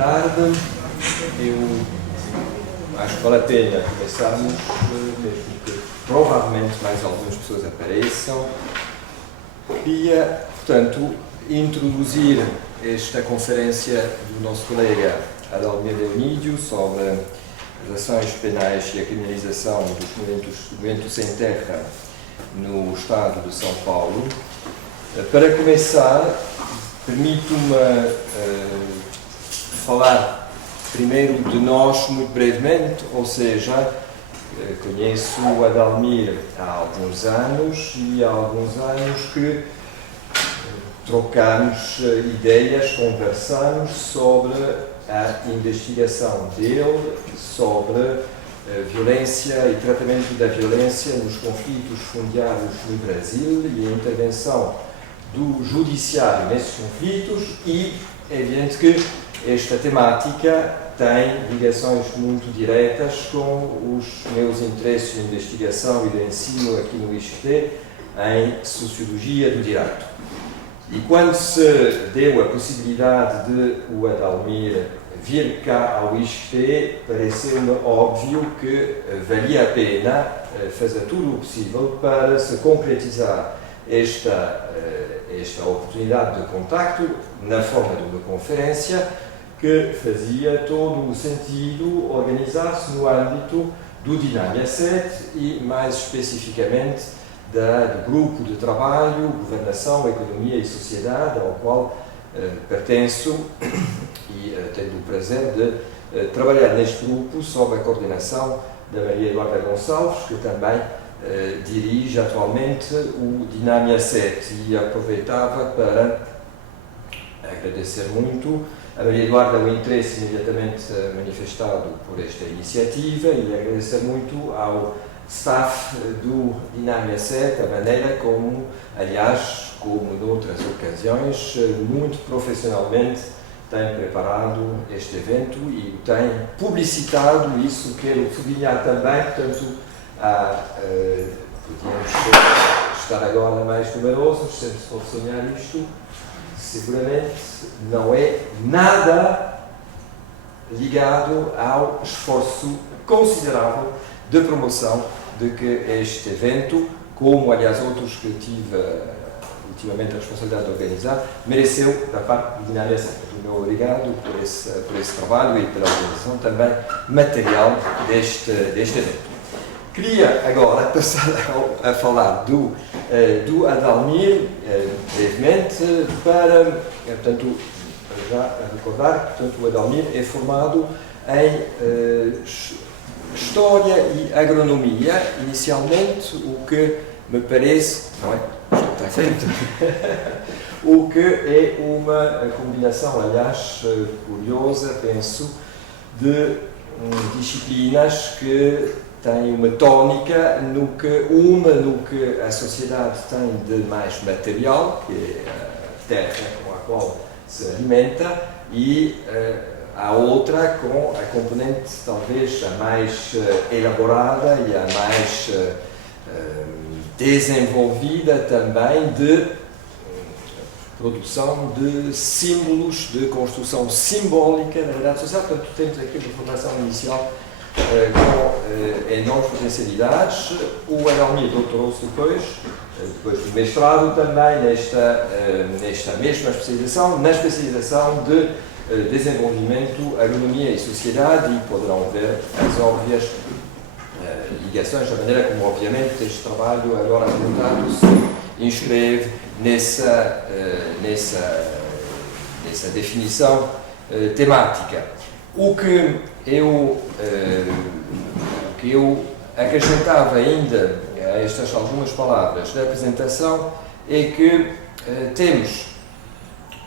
tarde. Eu acho que vale a pena começarmos, mesmo que provavelmente mais algumas pessoas apareçam. Queria, portanto, introduzir esta conferência do nosso colega Adalmir Leonídio sobre as ações penais e a criminalização dos movimentos sem terra no estado de São Paulo. Para começar, permito-me falar primeiro de nós muito brevemente, ou seja, conheço o Adalmir há alguns anos e há alguns anos que trocamos ideias, conversamos sobre a investigação dele, sobre violência e tratamento da violência nos conflitos fundiários no Brasil e a intervenção do judiciário nesses conflitos e é evidente que esta temática tem ligações muito diretas com os meus interesses de investigação e de ensino aqui no ISCTE em Sociologia do Direito. E quando se deu a possibilidade de o Adalmir vir cá ao ISCTE, pareceu-me óbvio que valia a pena fazer tudo o possível para se concretizar esta oportunidade de contacto na forma de uma conferência que fazia todo o sentido organizar-se no âmbito do Dinâmia 7 e, mais especificamente, do grupo de trabalho, governação, economia e sociedade, ao qual pertenço e tenho o prazer de trabalhar neste grupo sob a coordenação da Maria Eduarda Gonçalves, que também dirige atualmente o Dinâmia 7 e aproveitava para agradecer muito a Maria Eduarda o interesse imediatamente manifestado por esta iniciativa e agradecer muito ao staff do Dinâmia 7, a maneira como, aliás, como noutras ocasiões, muito profissionalmente tem preparado este evento e tem publicitado isso, quero sublinhar também, portanto, podíamos estar agora mais numerosos, sempre se pode sonhar isto, seguramente não é nada ligado ao esforço considerável de promoção de que este evento, como aliás outros que tive ultimamente a responsabilidade de organizar, mereceu da parte do Dinâmia 7. Muito obrigado por esse trabalho e pela organização também material deste evento. Queria agora passar a falar do Adalmir, brevemente, para, portanto, já recordar que o Adalmir é formado em História e Agronomia, inicialmente, o que me parece, não é? Estou atento, o que é uma combinação, aliás, curiosa, penso, de disciplinas que têm uma tónica no que a sociedade tem de mais material, que é a terra com a qual se alimenta, e a outra com a componente talvez a mais elaborada e a mais desenvolvida também de produção de símbolos, de construção simbólica na verdade social. Portanto, temos aqui uma formação inicial com enormes potencialidades. O Adalmir doutorou-se depois do mestrado também nesta mesma especialização, na especialização de desenvolvimento, agronomia e sociedade, e poderão ver as óbvias ligações, da maneira como, obviamente, este trabalho agora apresentado se inscreve nessa definição temática. O que eu acrescentava ainda a estas algumas palavras da apresentação é que temos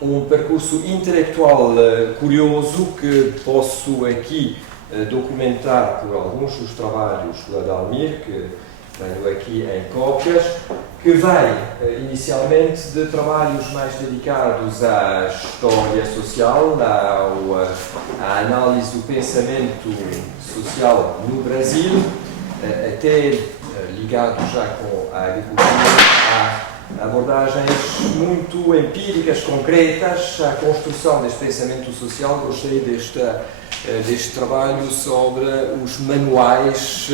um percurso intelectual curioso que posso aqui documentar por alguns dos trabalhos do Adalmir, que tenho aqui em cópias, que vai inicialmente de trabalhos mais dedicados à história social, à análise do pensamento social no Brasil, até ligado já com a agricultura, abordagens muito empíricas, concretas, a construção deste pensamento social. Gostei deste trabalho sobre os manuais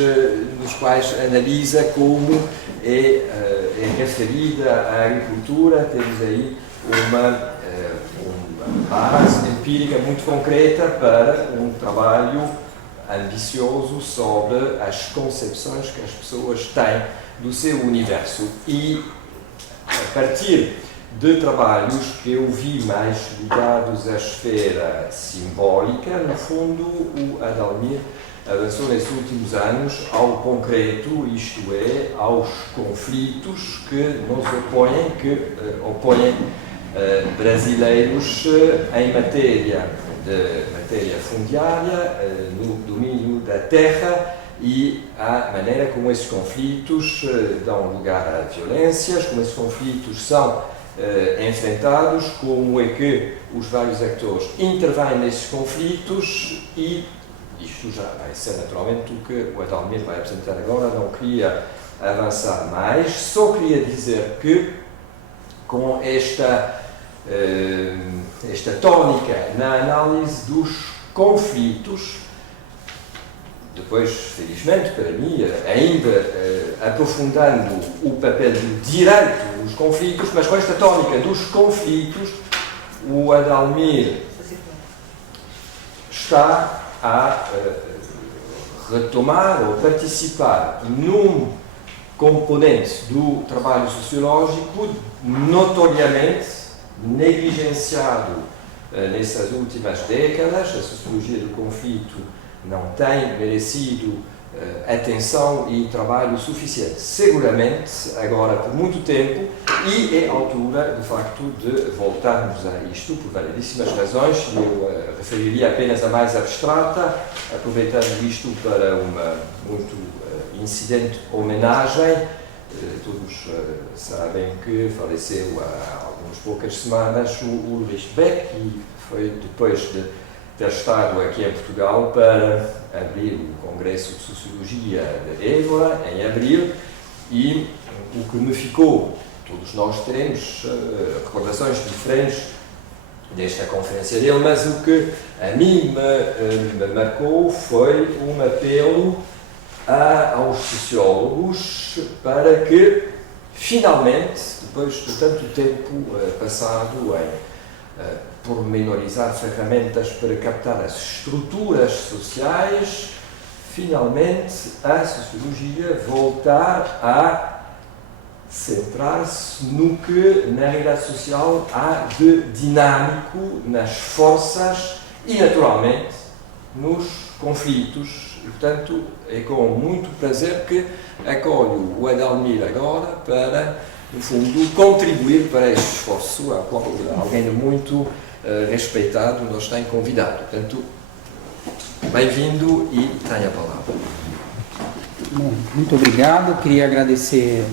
nos quais analisa como é referida a agricultura. Temos aí uma base empírica muito concreta para um trabalho ambicioso sobre as concepções que as pessoas têm do seu universo. E a partir de trabalhos que eu vi mais ligados à esfera simbólica, no fundo, o Adalmir avançou nesses últimos anos ao concreto, isto é, aos conflitos que nos opõem, brasileiros em matéria fundiária, no domínio da terra, e a maneira como esses conflitos dão lugar a violências, como esses conflitos são enfrentados, como é que os vários atores intervêm nesses conflitos. E isto já vai ser naturalmente o que o Adalmir vai apresentar agora. Não queria avançar mais, só queria dizer que com esta tónica na análise dos conflitos, depois, felizmente para mim, ainda aprofundando o papel do direito dos conflitos, mas com esta tónica dos conflitos, o Adalmir está a retomar ou participar num componente do trabalho sociológico notoriamente negligenciado nessas últimas décadas. A sociologia do conflito não tem merecido atenção e trabalho suficiente, seguramente, agora por muito tempo, e é a altura, de facto, de voltarmos a isto, por variedíssimas razões. Eu referiria apenas a mais abstrata, aproveitando isto para uma muito incidente homenagem. Todos sabem que faleceu há algumas poucas semanas o Ulrich Beck, e foi depois de ter estado aqui em Portugal para abrir o Congresso de Sociologia de Évora, em abril, e o que me ficou, todos nós teremos recordações diferentes desta conferência dele, mas o que a mim me marcou foi um apelo aos sociólogos para que, finalmente, depois de tanto tempo passado em pormenorizar ferramentas para captar as estruturas sociais, finalmente a sociologia voltar a centrar-se no que na realidade social há de dinâmico nas forças e, naturalmente, nos conflitos. E, portanto, é com muito prazer que acolho o Adalmir agora para, no fundo, contribuir para este esforço ao qual alguém de muito respeitado nos tem convidado. Portanto, bem-vindo e tenha a palavra. Bom, muito obrigado. Queria agradecer,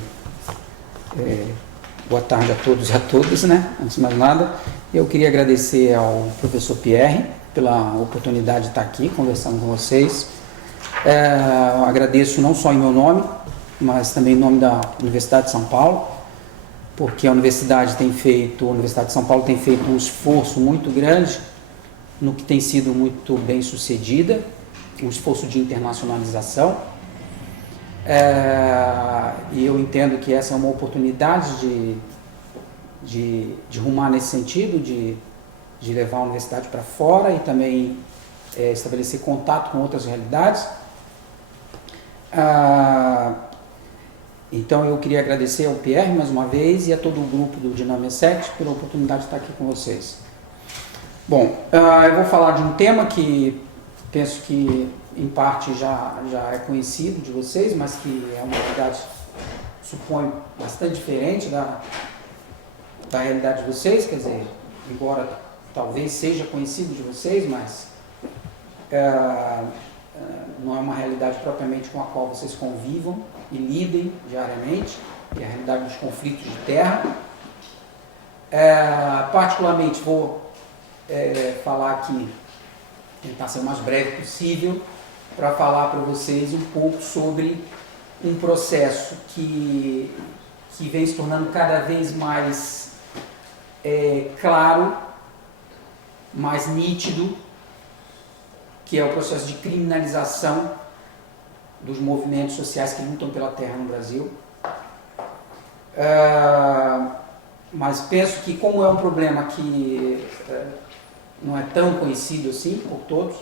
boa tarde a todos e a todas, né? Antes de mais nada, eu queria agradecer ao professor Pierre pela oportunidade de estar aqui conversando com vocês. Agradeço não só em meu nome, mas também em nome da Universidade de São Paulo, porque a Universidade de São Paulo tem feito um esforço muito grande no que tem sido muito bem sucedida, um esforço de internacionalização. E eu entendo que essa é uma oportunidade de rumar nesse sentido, de levar a universidade para fora e também estabelecer contato com outras realidades. Então eu queria agradecer ao Pierre mais uma vez e a todo o grupo do Dinâmica 7 pela oportunidade de estar aqui com vocês. Bom, eu vou falar de um tema que penso que em parte já é conhecido de vocês, mas que é uma realidade, suponho, bastante diferente da realidade de vocês, quer dizer, embora talvez seja conhecido de vocês, mas não é uma realidade propriamente com a qual vocês convivam e lidem diariamente, que é a realidade dos conflitos de terra. Particularmente vou falar aqui, tentar ser o mais breve possível, para falar para vocês um pouco sobre um processo que que vem se tornando cada vez mais claro, mais nítido, que é o processo de criminalização dos movimentos sociais que lutam pela terra no Brasil. Mas penso que, como é um problema que não é tão conhecido assim por todos,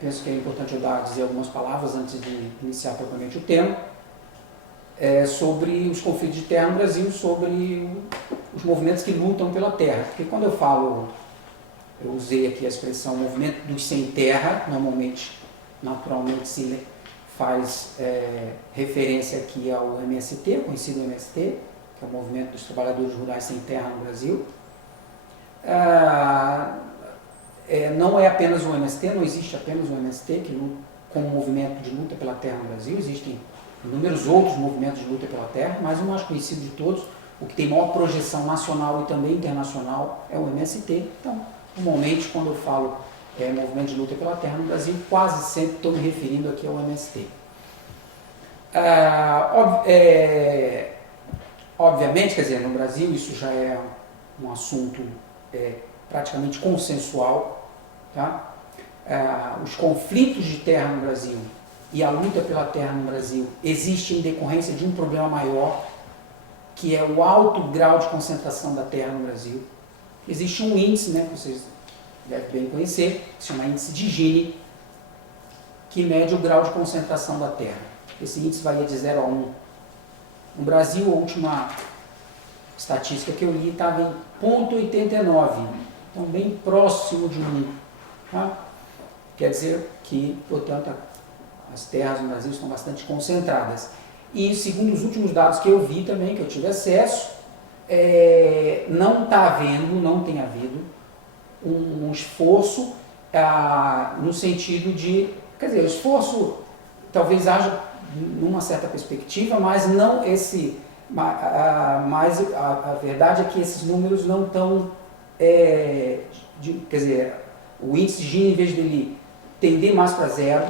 penso que é importante eu dizer algumas palavras antes de iniciar propriamente o tema, sobre os conflitos de terra no Brasil, sobre os movimentos que lutam pela terra. Porque quando eu falo, eu usei aqui a expressão movimento dos sem terra, naturalmente se faz referência aqui ao MST, o conhecido MST, que é o Movimento dos Trabalhadores Rurais Sem Terra no Brasil. Não é apenas o MST, não existe apenas o MST que luta como movimento de luta pela terra no Brasil, existem inúmeros outros movimentos de luta pela terra, mas o mais conhecido de todos, o que tem maior projeção nacional e também internacional, é o MST. Então, normalmente, quando eu falo movimento de luta pela terra no Brasil, quase sempre estou me referindo aqui ao MST. Obviamente, quer dizer, no Brasil isso já é um assunto praticamente consensual, tá? Os conflitos de terra no Brasil e a luta pela terra no Brasil existem em decorrência de um problema maior, que é o alto grau de concentração da terra no Brasil. Existe um índice, né, que vocês devem bem conhecer, que se chama índice de Gini, que mede o grau de concentração da terra. Esse índice varia de 0 a 1. No Brasil, a última estatística que eu li estava em 0,89, então bem próximo de 1. Tá? Quer dizer que, portanto, as terras no Brasil estão bastante concentradas. E, segundo os últimos dados que eu vi também, que eu tive acesso, não tem havido um esforço no sentido de, quer dizer, o esforço talvez haja numa certa perspectiva, mas não mas a verdade é que esses números não estão, quer dizer, o índice Gini, em vez dele tender mais para 0,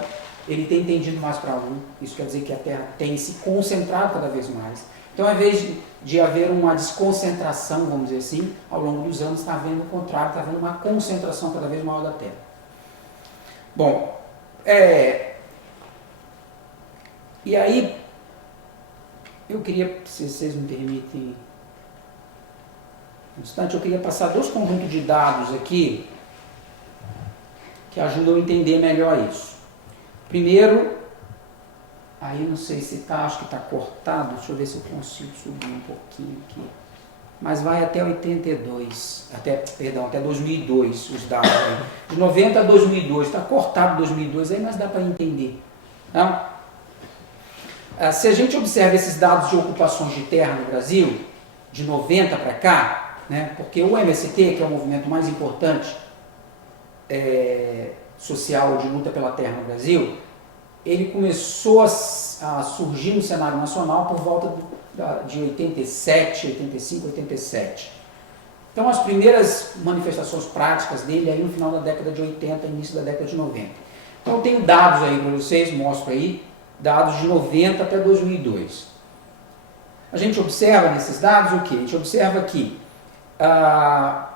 ele tem tendido mais para 1. Isso quer dizer que a Terra tem se concentrado cada vez mais. Então, ao invés de haver uma desconcentração, vamos dizer assim, ao longo dos anos está havendo o contrário, está havendo uma concentração cada vez maior da Terra. Bom, e aí, eu queria, se vocês me permitem um instante, eu queria passar 2 conjuntos de dados aqui que ajudam a entender melhor isso. Primeiro, aí não sei se está, acho que está cortado, deixa eu ver se eu consigo subir um pouquinho aqui, mas vai até 82, até 2002 os dados aí. De 90 a 2002, está cortado 2002 aí, mas dá para entender. Tá? Se a gente observa esses dados de ocupações de terra no Brasil, de 90 para cá, né, porque o MST, que é o movimento mais importante social de luta pela terra no Brasil, ele começou a surgir no cenário nacional por volta de 87, 85, 87. Então, as primeiras manifestações práticas dele aí no final da década de 80, início da década de 90. Então, eu tenho dados aí para vocês, mostro aí, dados de 90 até 2002. A gente observa nesses dados o quê? A gente observa que a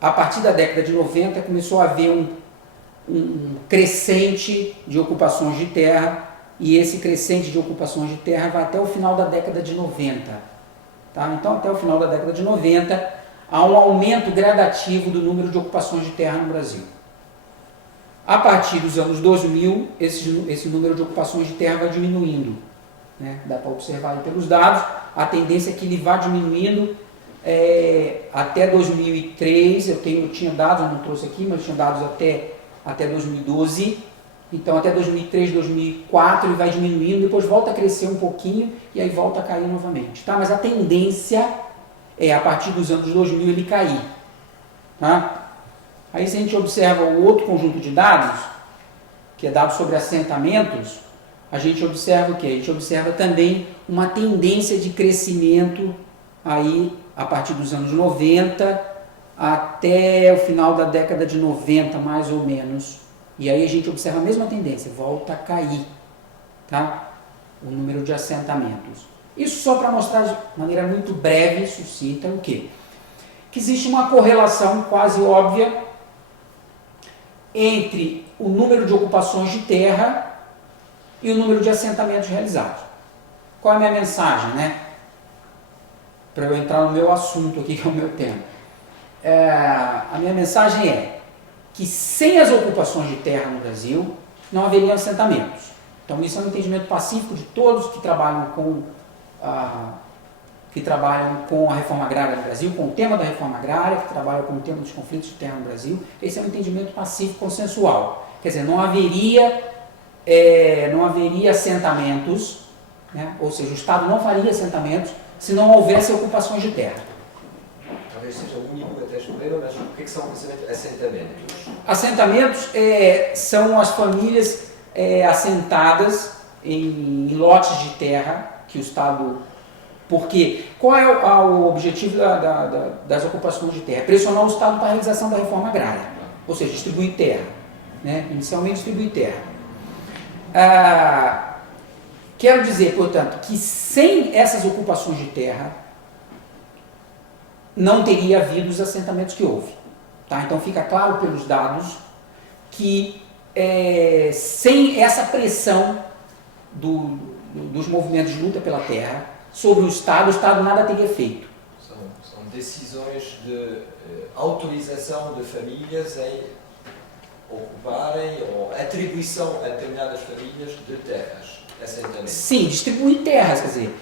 partir da década de 90 começou a haver um crescente de ocupações de terra, e esse crescente de ocupações de terra vai até o final da década de 90. Tá? Então, até o final da década de 90, há um aumento gradativo do número de ocupações de terra no Brasil. A partir dos anos 2000, esse número de ocupações de terra vai diminuindo. Né? Dá para observar aí pelos dados, a tendência é que ele vá diminuindo até 2003. Eu tinha dados, eu não trouxe aqui, mas eu tinha dados até 2012. Então, até 2003, 2004, ele vai diminuindo, depois volta a crescer um pouquinho e aí volta a cair novamente. Tá? Mas a tendência é, a partir dos anos 2000, ele cair. Tá? Aí, se a gente observa o outro conjunto de dados, que é dados sobre assentamentos, a gente observa o quê? A gente observa também uma tendência de crescimento aí, a partir dos anos 90 até o final da década de 90, mais ou menos. E aí a gente observa a mesma tendência, volta a cair, tá? O número de assentamentos. Isso só para mostrar de maneira muito breve e sucinta o quê? Que existe uma correlação quase óbvia entre o número de ocupações de terra e o número de assentamentos realizados. Qual é a minha mensagem, né? Para eu entrar no meu assunto aqui, que é o meu tema. A minha mensagem é que sem as ocupações de terra no Brasil, não haveria assentamentos. Então isso é um entendimento pacífico de todos que trabalham com a reforma agrária no Brasil, com o tema da reforma agrária, que trabalham com o tema dos conflitos de terra no Brasil. Esse é um entendimento pacífico consensual. Quer dizer, não haveria assentamentos, né? Ou seja, o Estado não faria assentamentos se não houvesse ocupações de terra. Talvez seja o único problema, mas o que são assentamentos? Assentamentos são as famílias assentadas em lotes de terra que o Estado... Porque qual é o objetivo das ocupações de terra? Pressionar o Estado para a realização da reforma agrária, ou seja, distribuir terra, né? Inicialmente distribuir terra. Quero dizer, portanto, que sem essas ocupações de terra não teria havido os assentamentos que houve. Tá? Então fica claro pelos dados que sem essa pressão dos movimentos de luta pela terra sobre o Estado nada teria feito. São decisões de autorização de famílias em ocuparem ou atribuição a determinadas famílias de terras, assentamentos. Sim, distribuir terras, quer dizer,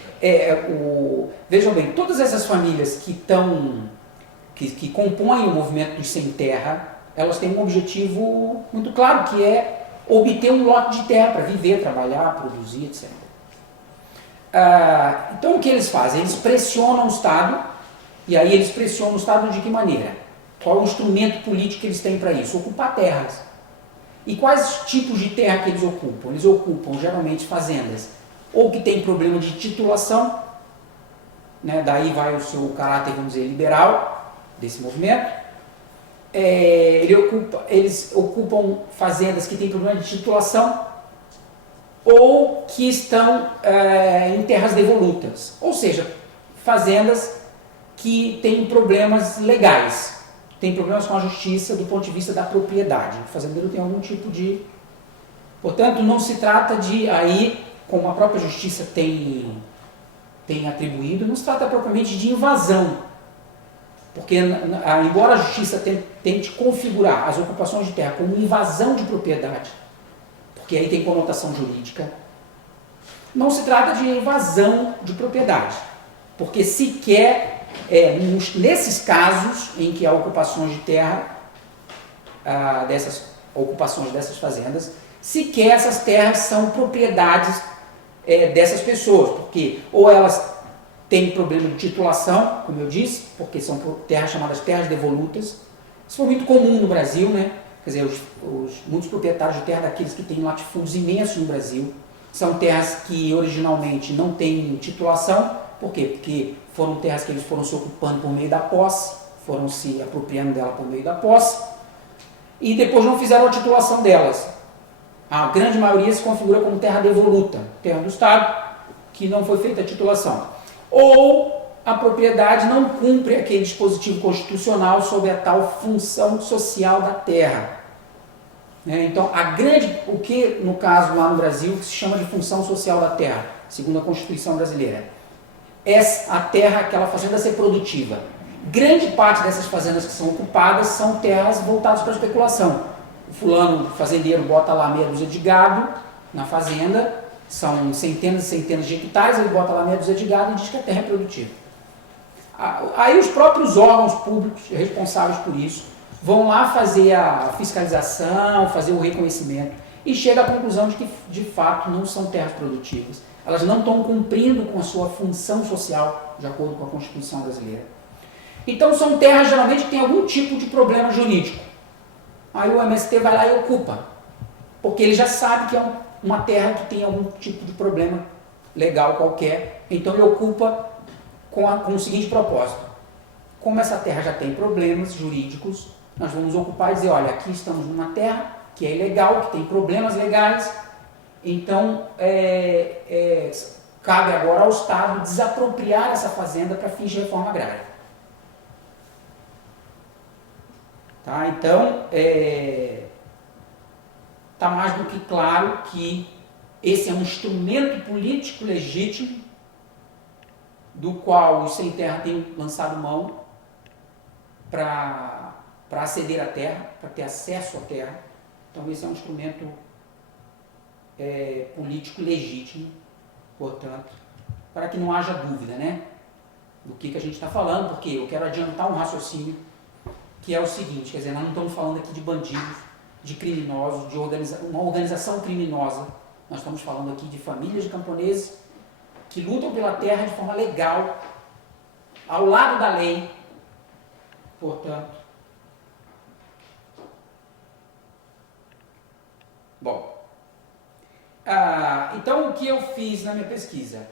vejam bem, todas essas famílias que compõem o movimento dos sem terra, elas têm um objetivo muito claro, que é obter um lote de terra para viver, trabalhar, produzir, etc. Então o que eles fazem? Eles pressionam o Estado, e aí eles pressionam o Estado de que maneira? Qual é o instrumento político que eles têm para isso? Ocupar terras. E quais tipos de terra que eles ocupam? Eles ocupam geralmente fazendas ou que tem problema de titulação, né? Daí vai o seu caráter, vamos dizer, liberal desse movimento. Eles ocupam fazendas que têm problema de titulação ou que estão em terras devolutas, ou seja, fazendas que têm problemas legais, têm problemas com a justiça do ponto de vista da propriedade. O fazendeiro tem algum tipo de... Portanto, não se trata de, aí, como a própria justiça tem atribuído, não se trata propriamente de invasão, porque embora a justiça tente configurar as ocupações de terra como invasão de propriedade, porque aí tem conotação jurídica, não se trata de invasão de propriedade, porque sequer, nesses casos em que há ocupações de terra, ocupações dessas fazendas, sequer essas terras são propriedades dessas pessoas, porque ou elas têm problema de titulação, como eu disse, porque são terras chamadas terras devolutas. Isso foi muito comum no Brasil, né? Quer dizer, muitos proprietários de terra, daqueles que têm latifúndios imensos no Brasil, são terras que originalmente não têm titulação. Por quê? Porque foram terras que eles foram se ocupando por meio da posse, foram se apropriando dela por meio da posse, e depois não fizeram a titulação delas. A grande maioria se configura como terra devoluta, terra do Estado, que não foi feita a titulação. Ou a propriedade não cumpre aquele dispositivo constitucional sobre a tal função social da terra. Então, o que no caso lá no Brasil que se chama de função social da terra, segundo a Constituição brasileira, é a terra, aquela fazenda ser produtiva. Grande parte dessas fazendas que são ocupadas são terras voltadas para a especulação. O fulano fazendeiro bota lá meia dúzia de gado na fazenda, são centenas e centenas de hectares, ele bota lá meia dúzia de gado e diz que a terra é produtiva. Aí os próprios órgãos públicos responsáveis por isso vão lá fazer a fiscalização, fazer o reconhecimento e chega à conclusão de que de fato não são terras produtivas. Elas não estão cumprindo com a sua função social de acordo com a Constituição brasileira. Então são terras geralmente que têm algum tipo de problema jurídico. Aí o MST vai lá e ocupa, porque ele já sabe que é uma terra que tem algum tipo de problema legal qualquer, então ele ocupa com o seguinte propósito: como essa terra já tem problemas jurídicos, nós vamos ocupar e dizer, olha, aqui estamos numa terra que é ilegal, que tem problemas legais, então cabe agora ao Estado desapropriar essa fazenda para fins de reforma agrária. Tá? Então, está mais do que claro que esse é um instrumento político legítimo do qual os sem terra têm lançado mão para aceder à terra, para ter acesso à terra. Então esse é um instrumento político legítimo, portanto, para que não haja dúvida, né, do que a gente está falando, porque eu quero adiantar um raciocínio que é o seguinte, quer dizer, nós não estamos falando aqui de bandidos, de criminosos, de uma organização criminosa, nós estamos falando aqui de famílias de camponeses que lutam pela terra de forma legal, ao lado da lei, portanto. Bom, então o que eu fiz na minha pesquisa?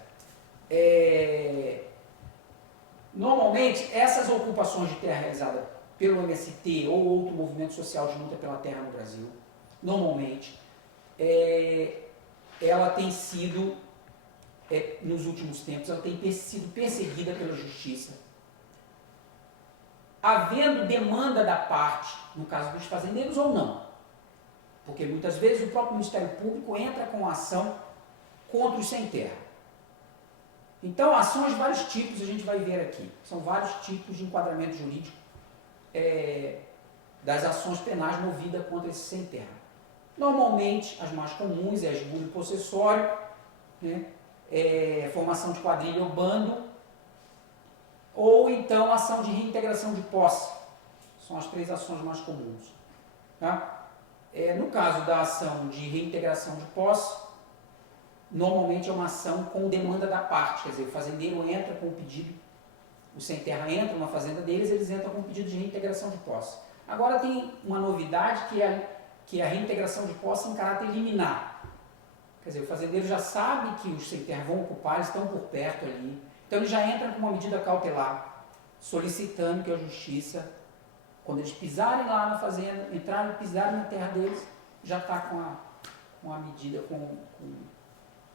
Normalmente, essas ocupações de terra realizadas pelo MST ou outro movimento social de luta pela terra no Brasil, normalmente, ela tem sido, nos últimos tempos, ela tem sido perseguida pela justiça, havendo demanda da parte, no caso dos fazendeiros ou não, porque muitas vezes o próprio Ministério Público entra com ação contra os sem terra. Então, ações de vários tipos a gente vai ver aqui, são vários tipos de enquadramento jurídico das ações penais movidas contra esses sem terra. Normalmente, as mais comuns é esbulho possessório, né? Formação de quadrilha ou bando, ou então ação de reintegração de posse. São as 3 ações mais comuns. Tá? No caso da ação de reintegração de posse, normalmente é uma ação com demanda da parte, quer dizer, o fazendeiro entra com o pedido, os sem terra entram na fazenda deles, eles entram com o pedido de reintegração de posse. Agora tem uma novidade que é a reintegração de posse em caráter liminar. Quer dizer, o fazendeiro já sabe que os sem terra vão ocupar, eles estão por perto ali, então ele já entra com uma medida cautelar, solicitando que a justiça, quando eles pisarem lá na fazenda, entrarem e pisarem na terra deles, já está com a medida, com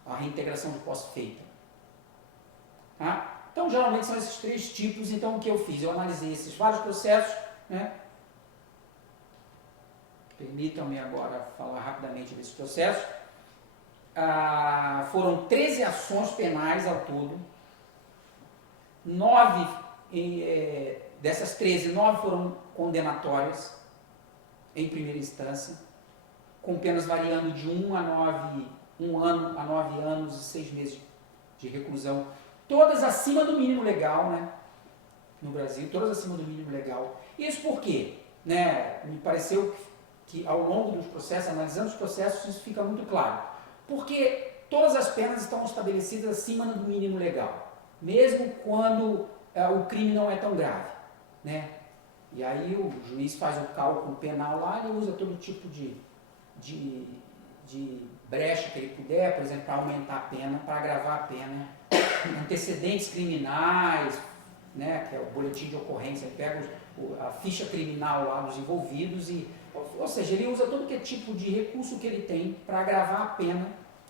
a reintegração de posse feita. Tá? Então, geralmente são esses 3 tipos. Então, o que eu fiz? Eu analisei esses vários processos, né? Permitam-me agora falar rapidamente desse processo. Foram 13 ações penais ao todo. 9, dessas 13, 9 foram condenatórias em primeira instância, com penas variando de 1 ano a 9 anos e 6 meses de reclusão, todas acima do mínimo legal, né? No Brasil, todas acima do mínimo legal. Isso por quê? Né? Me pareceu que ao longo dos processos, analisando os processos, isso fica muito claro. Porque todas as penas estão estabelecidas acima do mínimo legal, mesmo quando o crime não é tão grave, né? E aí o juiz faz o cálculo penal lá, ele usa todo tipo de brecha que ele puder, por exemplo, para aumentar a pena, para agravar a pena, antecedentes criminais, né, que é o boletim de ocorrência, ele pega a ficha criminal lá dos envolvidos, ou seja, ele usa todo que tipo de recurso que ele tem para agravar a pena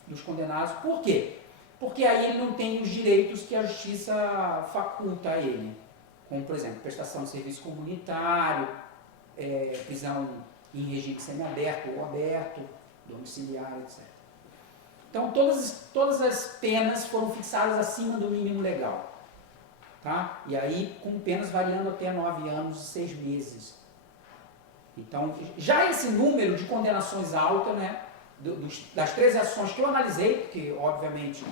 dos condenados. Por quê? Porque aí ele não tem os direitos que a justiça faculta a ele, como, por exemplo, prestação de serviço comunitário, prisão em regime semiaberto ou aberto, domiciliar, etc. Então, todas as penas foram fixadas acima do mínimo legal. Tá? E aí, com penas variando até 9 anos e 6 meses. Então, já esse número de condenações alta, né, das 13 ações que eu analisei, porque, obviamente,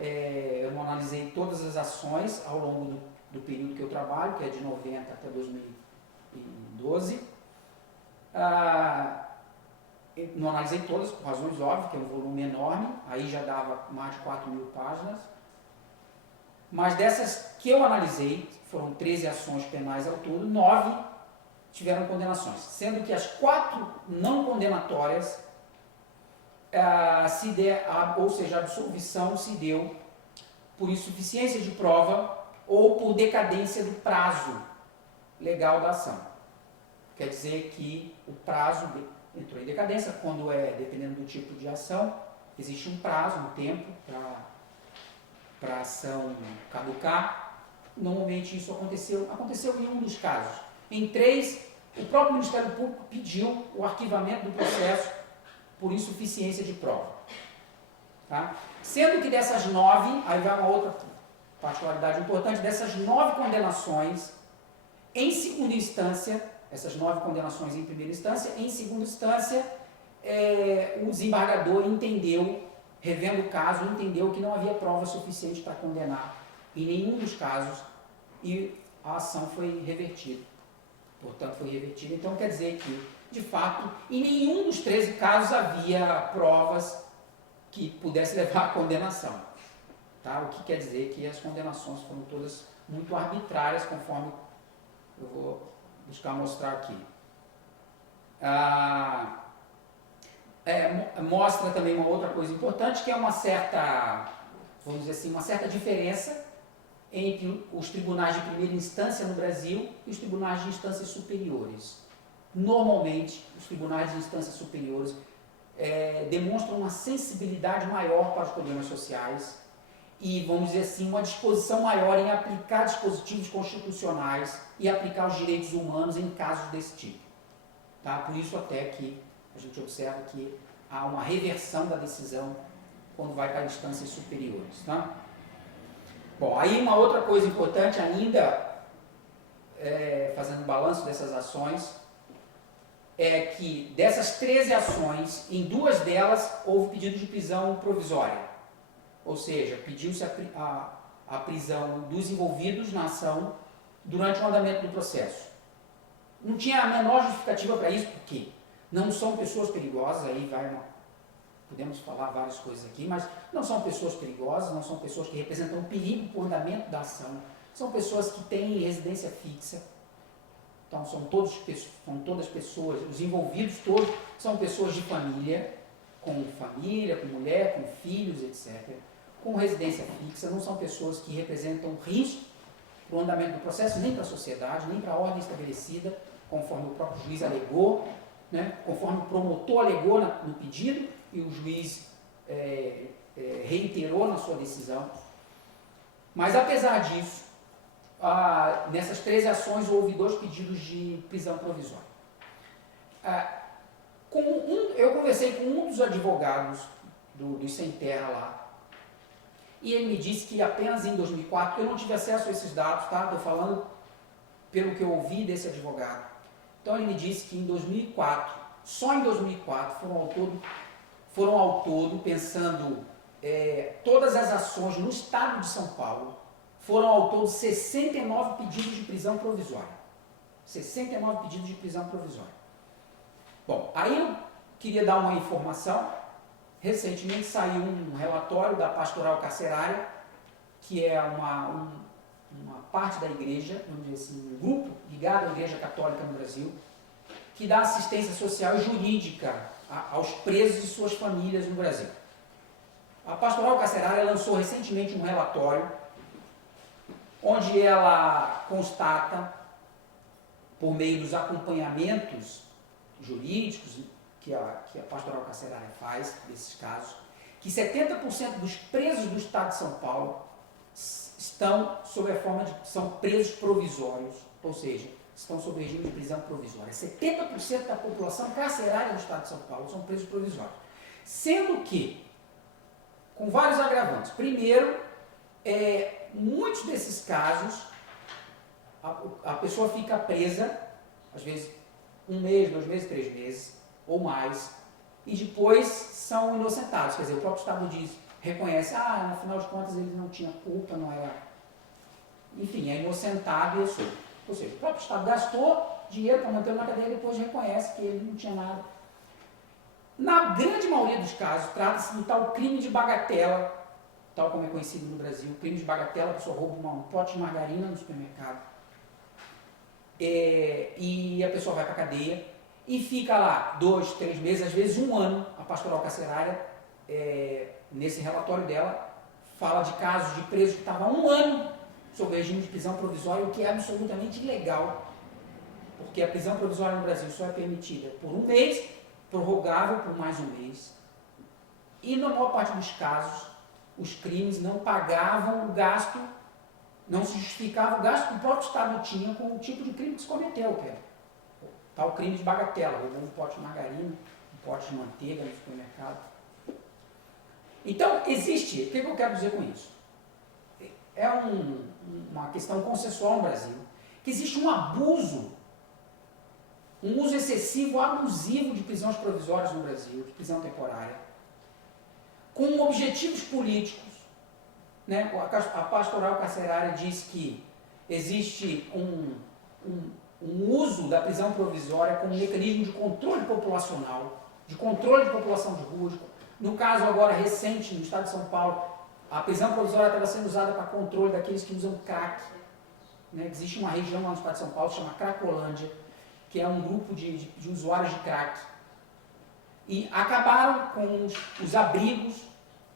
eu não analisei todas as ações ao longo do período que eu trabalho, que é de 90 até 2012, não analisei todas, por razões óbvias, que é um volume enorme, aí já dava mais de 4.000 páginas, mas dessas que eu analisei, foram 13 ações penais ao todo, 9 tiveram condenações, sendo que as 4 não condenatórias, ou seja, a absolvição se deu por insuficiência de prova ou por decadência do prazo legal da ação. Quer dizer que o prazo entrou em decadência, quando dependendo do tipo de ação, existe um prazo, um tempo para a ação caducar. Normalmente isso aconteceu em um dos casos. Em 3, o próprio Ministério Público pediu o arquivamento do processo por insuficiência de prova. Tá? Sendo que dessas 9, aí vai uma outra particularidade importante, dessas 9 condenações, em segunda instância, essas 9 condenações em primeira instância, em segunda instância, o desembargador entendeu, revendo o caso, entendeu que não havia prova suficiente para condenar em nenhum dos casos e a ação foi revertida. Portanto, foi revertida. Então, quer dizer que, de fato, em nenhum dos 13 casos havia provas que pudesse levar à condenação. Tá? O que quer dizer que as condenações foram todas muito arbitrárias, conforme eu vou buscar mostrar aqui. Mostra também uma outra coisa importante, que é uma certa, vamos dizer assim, uma certa diferença entre os tribunais de primeira instância no Brasil e os tribunais de instâncias superiores. Normalmente, os tribunais de instâncias superiores demonstram uma sensibilidade maior para os problemas sociais e, vamos dizer assim, uma disposição maior em aplicar dispositivos constitucionais e aplicar os direitos humanos em casos desse tipo. Tá? Por isso até que a gente observa que há uma reversão da decisão quando vai para instâncias superiores. Tá? Bom, aí uma outra coisa importante ainda, fazendo balanço dessas ações, é que dessas 13 ações, em 2 delas houve pedido de prisão provisória. Ou seja, pediu-se a prisão dos envolvidos na ação durante o andamento do processo. Não tinha a menor justificativa para isso, porque não são pessoas perigosas, aí podemos falar várias coisas aqui, mas não são pessoas perigosas, não são pessoas que representam um perigo para o andamento da ação, são pessoas que têm residência fixa, então são todas pessoas, os envolvidos todos são pessoas de família, com mulher, com filhos, etc., com residência fixa, não são pessoas que representam risco para o andamento do processo, nem para a sociedade, nem para a ordem estabelecida, conforme o próprio juiz alegou, né, conforme o promotor alegou no pedido e o juiz reiterou na sua decisão. Mas, apesar disso, nessas 13 ações houve 2 pedidos de prisão provisória. Eu conversei com um dos advogados do Sem Terra lá, e ele me disse que apenas em 2004, eu não tive acesso a esses dados, tá? Estou falando pelo que eu ouvi desse advogado. Então ele me disse que em 2004, só em 2004, foram ao todo, pensando todas as ações no estado de São Paulo, foram ao todo 69 pedidos de prisão provisória. 69 pedidos de prisão provisória. Bom, aí eu queria dar uma informação. Recentemente saiu um relatório da Pastoral Carcerária, que é uma parte da igreja, vamos dizer assim, um grupo ligado à Igreja Católica no Brasil, que dá assistência social e jurídica aos presos e suas famílias no Brasil. A Pastoral Carcerária lançou recentemente um relatório onde ela constata, por meio dos acompanhamentos jurídicos que a Pastoral Carcerária faz desses casos, que 70% dos presos do estado de São Paulo estão sob a forma são presos provisórios, ou seja, estão sob regime de prisão provisória. 70% da população carcerária do estado de São Paulo são presos provisórios. Sendo que, com vários agravantes. Primeiro, muitos desses casos, a pessoa fica presa, às vezes 1 mês, 2 meses, 3 meses, ou mais, e depois são inocentados. Quer dizer, o próprio Estado reconhece, no final de contas ele não tinha culpa, não era... Enfim, é inocentado e é solto. Ou seja, o próprio Estado gastou dinheiro para manter na cadeia e depois reconhece que ele não tinha nada. Na grande maioria dos casos, trata-se do tal crime de bagatela, tal como é conhecido no Brasil. Crime de bagatela, a pessoa rouba um pote de margarina no supermercado, e a pessoa vai para a cadeia e fica lá 2, 3 meses, às vezes 1 ano. A Pastoral Carcerária, nesse relatório dela, fala de casos de presos que estavam 1 ano sob regime de prisão provisória, o que é absolutamente ilegal, porque a prisão provisória no Brasil só é permitida por 1 mês, prorrogável por mais 1 mês, e na maior parte dos casos, os crimes não pagavam o gasto, não se justificava o gasto que o próprio Estado tinha com o tipo de crime que se cometeu, que é tal crime de bagatela, roubou um pote de margarina, um pote de manteiga no supermercado. Então, existe, o que eu quero dizer com isso? É uma questão consensual no Brasil, que existe um abuso, um uso excessivo, abusivo de prisões provisórias no Brasil, de prisão temporária, com objetivos políticos. Né? A pastoral carcerária diz que existe um uso da prisão provisória como mecanismo de controle populacional, de controle de população de rua. No caso agora recente, no estado de São Paulo, a prisão provisória estava sendo usada para controle daqueles que usam crack. Né? Existe uma região lá no estado de São Paulo que se chama Cracolândia, que é um grupo de usuários de crack. E acabaram com os abrigos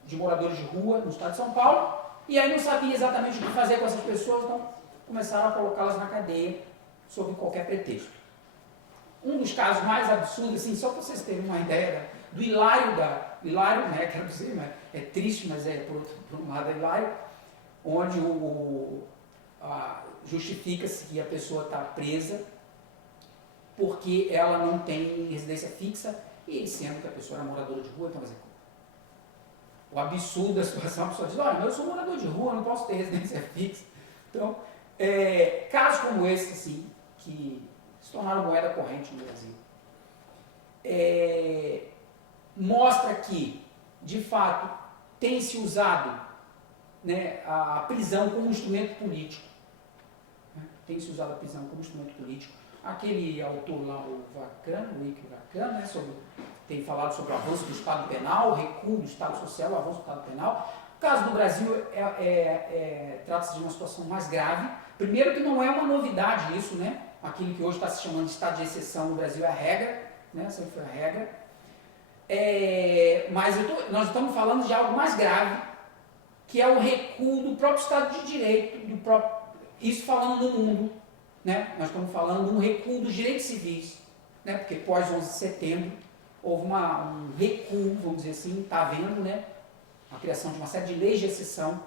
de moradores de rua no estado de São Paulo, e aí não sabia exatamente o que fazer com essas pessoas, então começaram a colocá-las na cadeia sob qualquer pretexto. Um dos casos mais absurdos, assim, só para vocês terem uma ideia, do hilário, né, quero dizer, mas é triste, mas é por um lado é hilário, onde justifica-se que a pessoa está presa porque ela não tem residência fixa, e sendo que a pessoa era moradora de rua, então vai dizer, o absurdo da situação, a pessoa diz, olha, eu sou morador de rua, eu não posso ter residência fixa. Então, casos como esse, assim, que se tornaram moeda corrente no Brasil, mostra que, de fato, tem se usado, né, a prisão como instrumento político. Né? Tem se usado a prisão como instrumento político. Aquele autor lá, o Rick Vacan, né, tem falado sobre o avanço do Estado Penal, o recuo do Estado Social, o avanço do Estado Penal. O caso do Brasil trata-se de uma situação mais grave. Primeiro que não é uma novidade isso, né? Aquilo que hoje está se chamando de estado de exceção no Brasil é a regra, né? Sempre foi a regra. Mas nós estamos falando de algo mais grave, que é o recuo do próprio Estado de Direito, isso falando no mundo, né? Nós estamos falando de um recuo dos direitos civis, né? Porque pós 11 de setembro houve um recuo, vamos dizer assim, está havendo, né? A criação de uma série de leis de exceção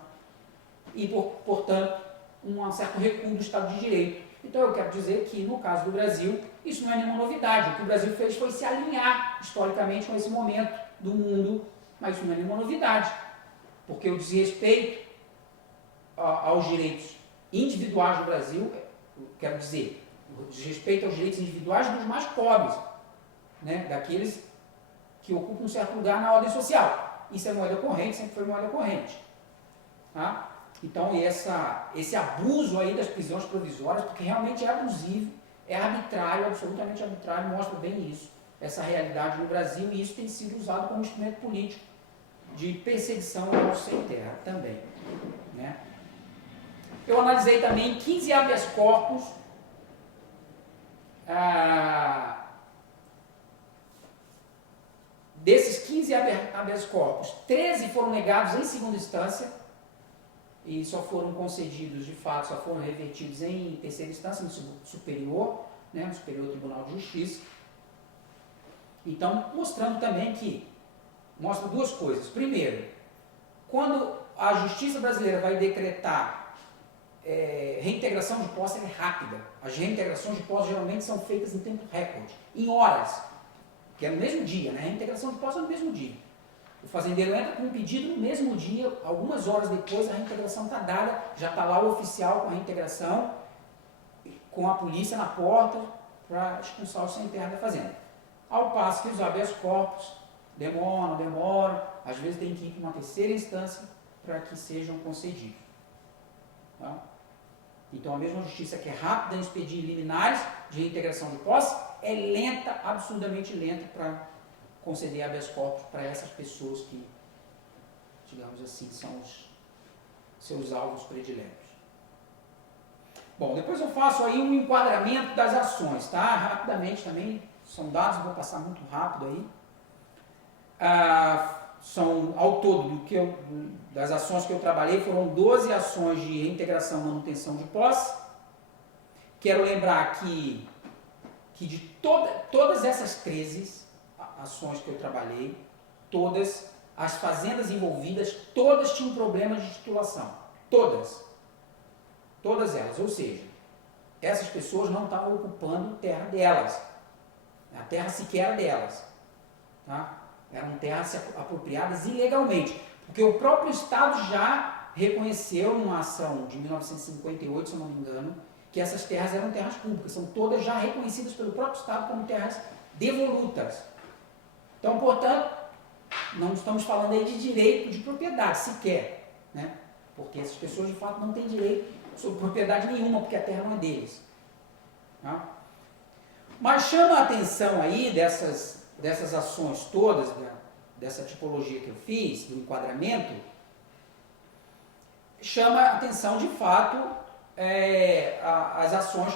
e, portanto, um certo recuo do Estado de Direito. Então eu quero dizer que, no caso do Brasil, isso não é nenhuma novidade. O que o Brasil fez foi se alinhar historicamente com esse momento do mundo, mas isso não é nenhuma novidade, porque o desrespeito aos direitos individuais do Brasil, quero dizer, o desrespeito aos direitos individuais dos mais pobres, né, daqueles que ocupam um certo lugar na ordem social. Isso é moeda corrente, sempre foi moeda corrente. Tá? Então, esse abuso aí das prisões provisórias, porque realmente é abusivo, é arbitrário, absolutamente arbitrário, mostra bem isso, essa realidade no Brasil, e isso tem sido usado como instrumento político de perseguição ao sem terra também. Né? Eu analisei também 15 habeas corpus, desses 15 habeas corpus, 13 foram negados em segunda instância, e só foram concedidos, de fato, só foram revertidos em terceira instância, no superior, né, no Superior Tribunal de Justiça. Então, mostrando também que, mostra duas coisas. Primeiro, quando a justiça brasileira vai decretar reintegração de posse, ela é rápida. As reintegrações de posse geralmente são feitas em tempo recorde, em horas, que é no mesmo dia, né? A reintegração de posse é no mesmo dia. O fazendeiro entra com um pedido no mesmo dia, algumas horas depois a reintegração está dada, já está lá o oficial com a reintegração, com a polícia na porta para expulsar o sem terra da fazenda. Ao passo que os habeas corpus demoram, às vezes tem que ir para uma terceira instância para que sejam concedidos. Tá? Então a mesma justiça que é rápida em expedir liminares de reintegração de posse, é lenta, absurdamente lenta para conceder habeas corpus para essas pessoas que, digamos assim, são os seus alvos prediletos. Bom, depois eu faço aí um enquadramento das ações, tá? Rapidamente também, são dados, vou passar muito rápido aí. São, ao todo, das ações que eu trabalhei, foram 12 ações de reintegração e manutenção de posse. Quero lembrar que de todas essas 13 ações que eu trabalhei, todas as fazendas envolvidas, todas tinham problemas de titulação. Todas. Todas elas. Ou seja, essas pessoas não estavam ocupando terra delas. A terra sequer era delas. Tá? Eram terras apropriadas ilegalmente. Porque o próprio Estado já reconheceu, numa ação de 1958, se eu não me engano, que essas terras eram terras públicas. São todas já reconhecidas pelo próprio Estado como terras devolutas. Então, portanto, não estamos falando aí de direito de propriedade, sequer. Né? Porque essas pessoas, de fato, não têm direito sobre propriedade nenhuma, porque a terra não é deles. Tá? Mas chama a atenção aí dessas ações todas, dessa tipologia que eu fiz, do enquadramento, chama a atenção, de fato, as ações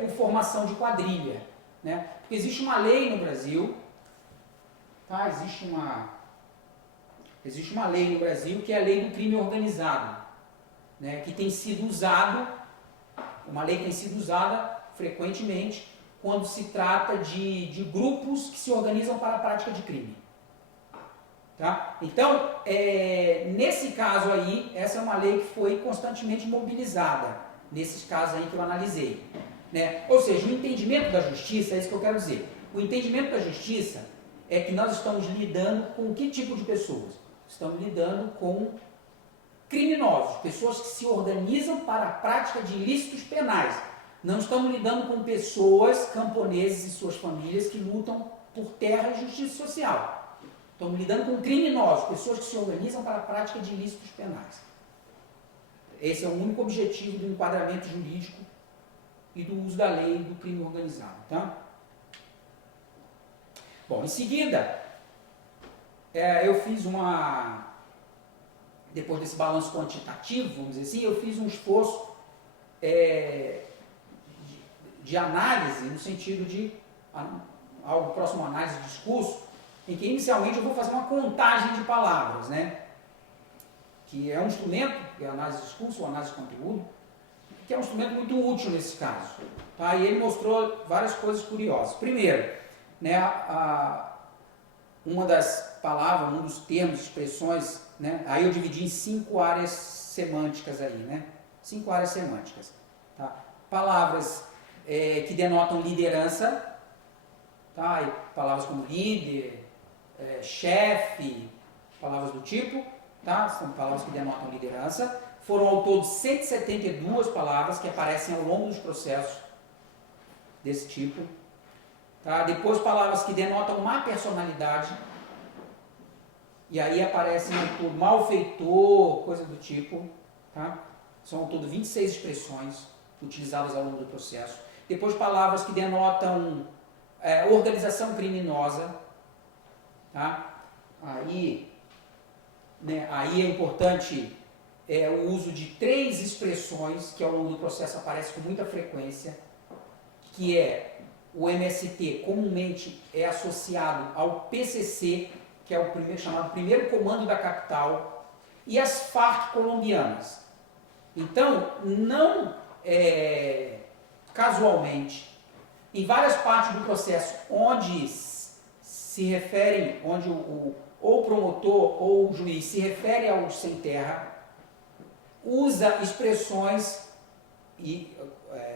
por formação de quadrilha. Né? Porque existe uma lei no Brasil, tá? Existe uma lei no Brasil que é a lei do crime organizado, né? Que tem sido usado, uma lei que tem sido usada frequentemente quando se trata de grupos que se organizam para a prática de crime. Tá? Então, nesse caso aí, essa é uma lei que foi constantemente mobilizada, nesses casos aí que eu analisei. Né? Ou seja, o entendimento da justiça, é isso que eu quero dizer. O entendimento da justiça é que nós estamos lidando com que tipo de pessoas? Estamos lidando com criminosos, pessoas que se organizam para a prática de ilícitos penais. Não estamos lidando com pessoas, camponeses e suas famílias que lutam por terra e justiça social. Estamos lidando com criminosos, pessoas que se organizam para a prática de ilícitos penais. Esse é o único objetivo do enquadramento jurídico e do uso da lei do crime organizado. Tá? Bom, em seguida, eu fiz depois desse balanço quantitativo, vamos dizer assim, eu fiz um esforço de análise, no sentido de algo próximo à análise de discurso, em que inicialmente eu vou fazer uma contagem de palavras, né? Que é um instrumento, que é a análise de discurso, ou análise de conteúdo, que é um instrumento muito útil nesse caso. Tá? E ele mostrou várias coisas curiosas. Primeiro, né, uma das palavras, um dos termos, expressões, né, aí eu dividi em 5 áreas semânticas aí, né? 5 áreas semânticas. Tá? Palavras que denotam liderança, tá? E palavras como líder, chefe, palavras do tipo, tá? São palavras que denotam liderança. Foram ao todo 172 palavras que aparecem ao longo dos processos desse tipo. Tá? Depois, palavras que denotam má personalidade. E aí aparecem ao todo malfeitor, coisa do tipo. Tá? São ao todo 26 expressões utilizadas ao longo do processo. Depois, palavras que denotam organização criminosa. Tá? Aí é importante o uso de 3 expressões que ao longo do processo aparecem com muita frequência, que é o MST, comumente é associado ao PCC, que é o chamado Primeiro Comando da Capital, e as Farc colombianas. Então, não casualmente, em várias partes do processo onde se referem, onde ou o promotor ou o juiz se refere aos sem terra, usa expressões e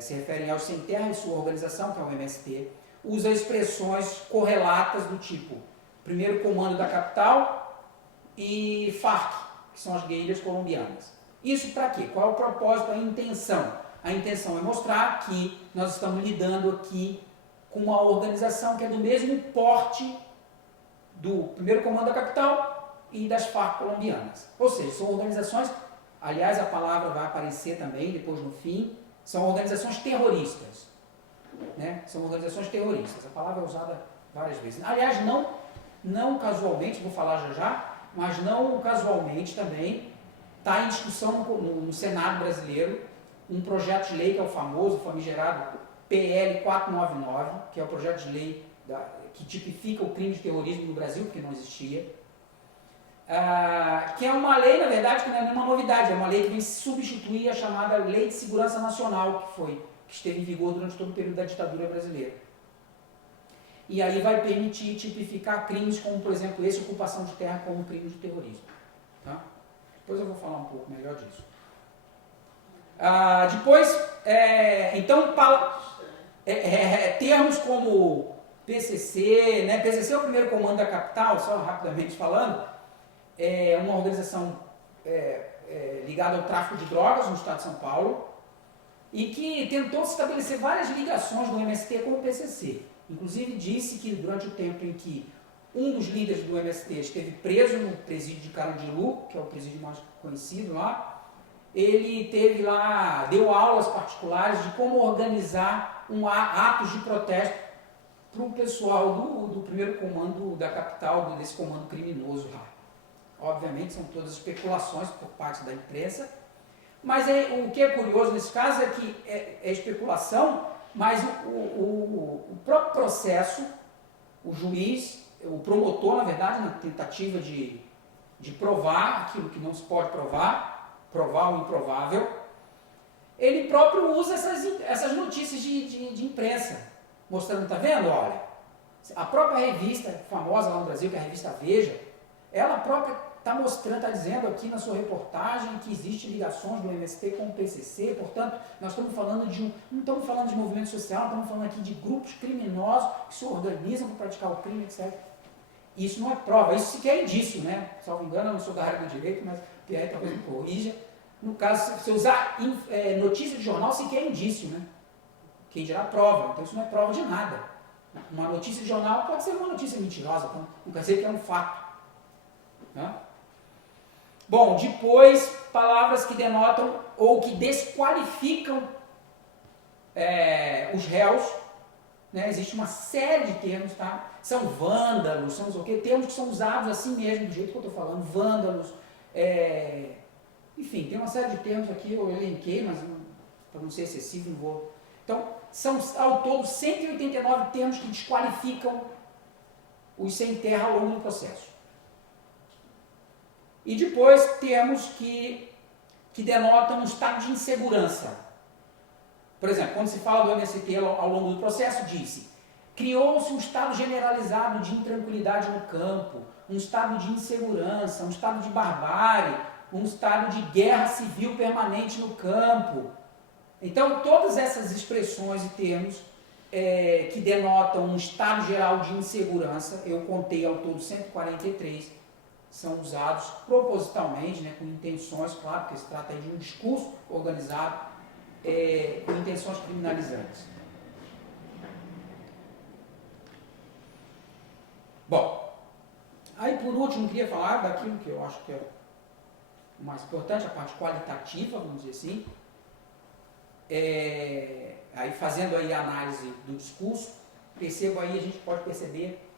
se referem aos sem terra e sua organização, que é o MST, usa expressões correlatas do tipo Primeiro Comando da Capital e Farc, que são as guerrilhas colombianas. Isso para quê? Qual é o propósito, a intenção? A intenção é mostrar que nós estamos lidando aqui com uma organização que é do mesmo porte do Primeiro Comando da Capital e das Farc colombianas. Ou seja, são organizações, aliás a palavra vai aparecer também depois no fim, são organizações terroristas. Né? São organizações terroristas, a palavra é usada várias vezes. Aliás, não casualmente, vou falar já, mas não casualmente também, está em discussão no Senado brasileiro um projeto de lei que é o famoso, famigerado PL 499, que é o projeto de lei que tipifica o crime de terrorismo no Brasil, porque não existia, que é uma lei, na verdade, que não é nenhuma novidade, é uma lei que vem substituir a chamada Lei de Segurança Nacional, que esteve em vigor durante todo o período da ditadura brasileira. e aí vai permitir tipificar crimes como, por exemplo, esse, ocupação de terra, como crime de terrorismo. Tá? Depois eu vou falar um pouco melhor disso. Então, termos como PCC, né? PCC é o primeiro comando da capital, só rapidamente falando, é uma organização ligada ao tráfico de drogas no estado de São Paulo, e que tentou estabelecer várias ligações do MST com o PCC. Inclusive disse que durante o tempo em que um dos líderes do MST esteve preso no presídio de Carandiru, que é o presídio mais conhecido lá, ele teve lá, deu aulas particulares de como organizar atos de protesto para o pessoal do primeiro comando da capital, desse comando criminoso lá. Obviamente são todas especulações por parte da imprensa, mas o que é curioso nesse caso é que é especulação, mas o próprio processo, o juiz, o promotor, na verdade, na tentativa de provar aquilo que não se pode provar o improvável, ele próprio usa essas notícias de imprensa, mostrando, tá vendo, olha, a própria revista famosa lá no Brasil, que é a revista Veja, ela própria está mostrando, está dizendo aqui na sua reportagem que existem ligações do MST com o PCC, portanto, nós estamos falando não estamos falando de movimento social, estamos falando aqui de grupos criminosos que se organizam para praticar o crime, etc. Isso não é prova, isso sequer é indício, né? Salvo engano, eu não sou da área do direito, mas o Pierre talvez me corrija. No caso, se usar notícia de jornal, sequer é indício, né? Quem dirá prova, então isso não é prova de nada. Uma notícia de jornal pode ser uma notícia mentirosa, não quer dizer que é um fato. Né? Bom, depois, palavras que denotam ou que desqualificam os réus, né? Existe uma série de termos, tá? São vândalos, são termos que são usados assim mesmo, do jeito que eu estou falando, vândalos, enfim, tem uma série de termos aqui, eu elenquei, mas para não ser excessivo, não vou. Então, são ao todo 189 termos que desqualificam os sem terra ao longo do processo. E depois termos que denotam um estado de insegurança. Por exemplo, quando se fala do MST ao longo do processo, diz-se: criou-se um estado generalizado de intranquilidade no campo, um estado de insegurança, um estado de barbárie, um estado de guerra civil permanente no campo. Então, todas essas expressões e termos que denotam um estado geral de insegurança, eu contei ao todo 143, são usados propositalmente, né, com intenções, claro, porque se trata aí de um discurso organizado com intenções criminalizantes. Bom, aí por último, queria falar daquilo que eu acho que é o mais importante, a parte qualitativa, vamos dizer assim. Aí fazendo aí a análise do discurso, percebo aí, a gente pode perceber,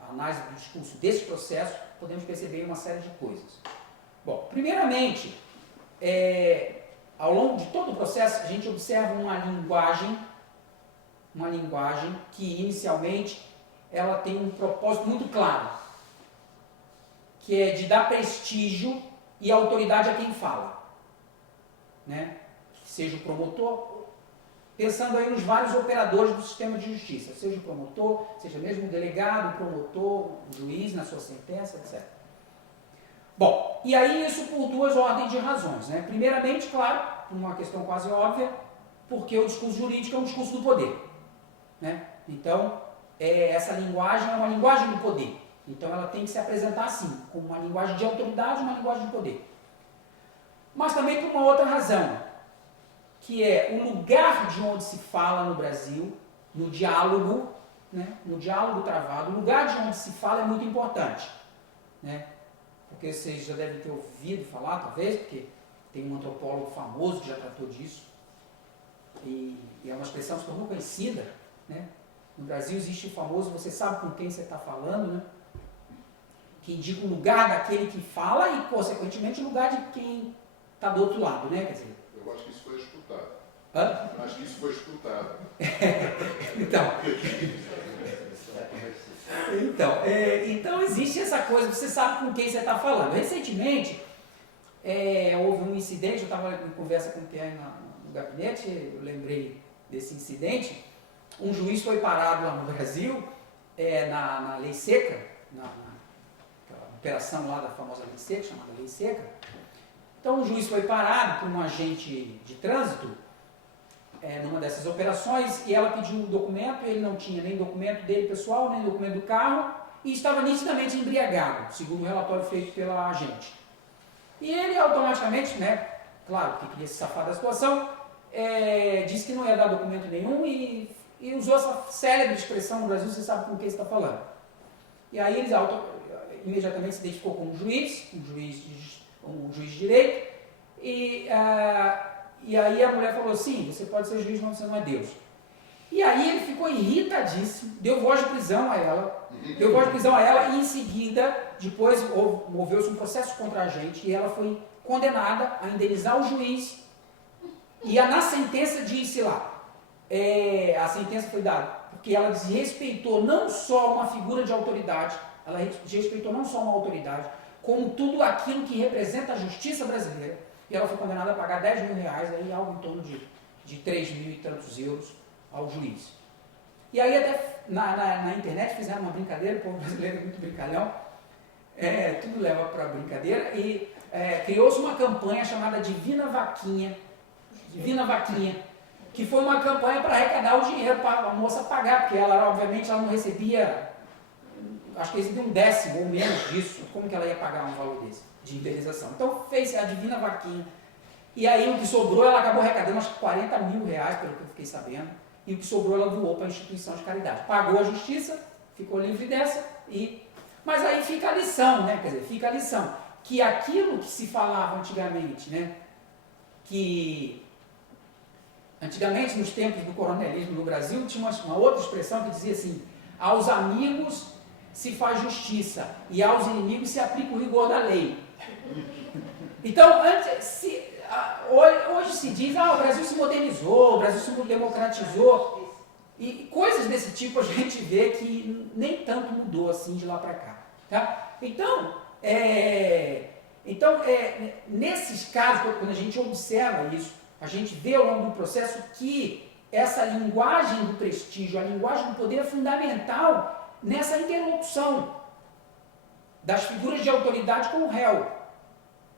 a análise do discurso desse processo, podemos perceber uma série de coisas. Bom, primeiramente, ao longo de todo o processo, a gente observa uma linguagem que inicialmente ela tem um propósito muito claro, que é de dar prestígio e autoridade a quem fala, né? Seja o promotor, pensando aí nos vários operadores do sistema de justiça, seja o promotor, seja mesmo o delegado, o promotor, o juiz na sua sentença, etc. Bom, e aí isso por duas ordens de razões, né? Primeiramente, claro, uma questão quase óbvia, porque o discurso jurídico é um discurso do poder, né? Então, essa linguagem é uma linguagem do poder. Então, ela tem que se apresentar assim, como uma linguagem de autoridade, uma linguagem de poder. Mas também por uma outra razão, que é o lugar de onde se fala no Brasil, no diálogo, né? No diálogo travado, o lugar de onde se fala é muito importante, né? Porque vocês já devem ter ouvido falar, talvez, porque tem um antropólogo famoso que já tratou disso, e é uma expressão que se tornou conhecida, né? No Brasil existe o famoso, você sabe com quem você está falando, né? Que indica o lugar daquele que fala e, consequentemente, o lugar de quem está do outro lado, né? Quer dizer, eu acho que isso foi escutado. Hã? Eu acho que isso foi escutado. Então existe essa coisa, você sabe com quem você está falando. Recentemente, houve um incidente, eu estava em conversa com o Pierre no gabinete, eu lembrei desse incidente. Um juiz foi parado lá no Brasil na lei seca, aquela operação lá da famosa lei seca, chamada lei seca. Então o juiz foi parado por um agente de trânsito numa dessas operações e ela pediu um documento, ele não tinha nem documento dele pessoal, nem documento do carro e estava nitidamente embriagado, segundo o relatório feito pela agente. E ele automaticamente, claro, porque queria se safar da situação, disse que não ia dar documento nenhum e usou essa célebre expressão no Brasil, você sabe com quem está falando. E aí ele imediatamente se identificou com um juiz de direito, e aí a mulher falou, sim, você pode ser juiz, mas você não é Deus. E aí ele ficou irritadíssimo, deu voz de prisão a ela, e em seguida, depois moveu-se um processo contra a gente, e ela foi condenada a indenizar o juiz, e na sentença disse lá, a sentença foi dada, porque ela desrespeitou não só uma figura de autoridade, ela desrespeitou não só uma autoridade, como tudo aquilo que representa a justiça brasileira, e ela foi condenada a pagar 10 mil reais, aí algo em torno de 3 mil e tantos euros ao juiz. E aí até na internet fizeram uma brincadeira, o povo brasileiro é muito brincalhão, tudo leva para brincadeira, e criou-se uma campanha chamada Divina Vaquinha, que foi uma campanha para arrecadar o dinheiro para a moça pagar, porque ela, obviamente, ela não recebia, acho que recebia um décimo ou menos disso, como que ela ia pagar um valor desse, de indenização? Então fez a Divina Vaquinha, e aí o que sobrou, ela acabou arrecadando acho que 40 mil reais, pelo que eu fiquei sabendo, e o que sobrou ela doou para a instituição de caridade. Pagou a justiça, ficou livre dessa, mas aí fica a lição, fica a lição, que aquilo que se falava antigamente, que antigamente, nos tempos do coronelismo no Brasil, tinha uma outra expressão que dizia assim, aos amigos se faz justiça e aos inimigos se aplica o rigor da lei. Então, hoje se diz, o Brasil se modernizou, o Brasil se democratizou, e coisas desse tipo a gente vê que nem tanto mudou assim de lá para cá. Tá? Então, nesses casos, quando a gente observa isso, a gente vê ao longo do processo que essa linguagem do prestígio, a linguagem do poder é fundamental nessa interlocução das figuras de autoridade com o réu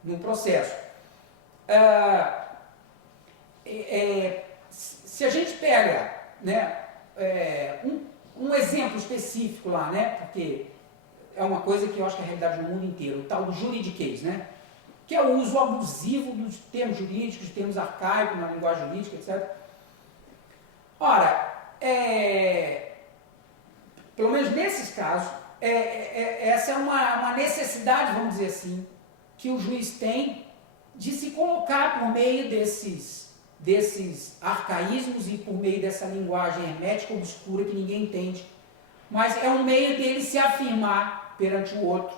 no processo. Se a gente pega um exemplo específico lá, porque é uma coisa que eu acho que é a realidade no mundo inteiro, o tal do juridiquês, que é o uso abusivo dos termos jurídicos, de termos arcaicos na linguagem jurídica, etc. Ora, pelo menos nesses casos, essa é uma necessidade, vamos dizer assim, que o juiz tem de se colocar por meio desses arcaísmos e por meio dessa linguagem hermética, obscura, que ninguém entende, mas é um meio dele se afirmar perante o outro,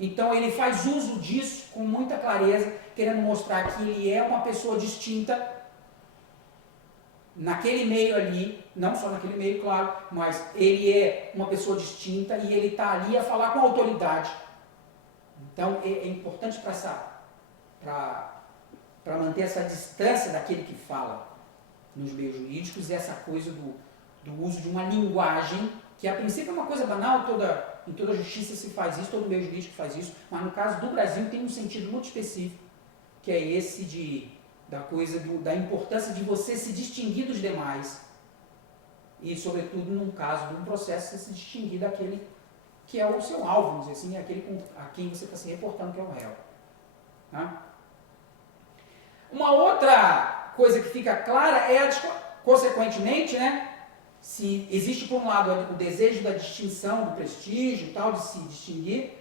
Então ele faz uso disso com muita clareza, querendo mostrar que ele é uma pessoa distinta naquele meio ali, não só naquele meio, claro, mas ele é uma pessoa distinta e ele está ali a falar com autoridade. Então é importante para manter essa distância daquele que fala nos meios jurídicos, essa coisa do uso de uma linguagem que a princípio é uma coisa banal, em toda a justiça se faz isso, todo meio jurídico faz isso, mas no caso do Brasil tem um sentido muito específico, que é esse da importância de você se distinguir dos demais, e sobretudo num caso de um processo, você se distinguir daquele que é o seu alvo, vamos dizer assim, aquele a quem você está se reportando, que é o réu. Tá? Uma outra coisa que fica clara é, consequentemente, se existe por um lado o desejo da distinção, do prestígio e tal, de se distinguir,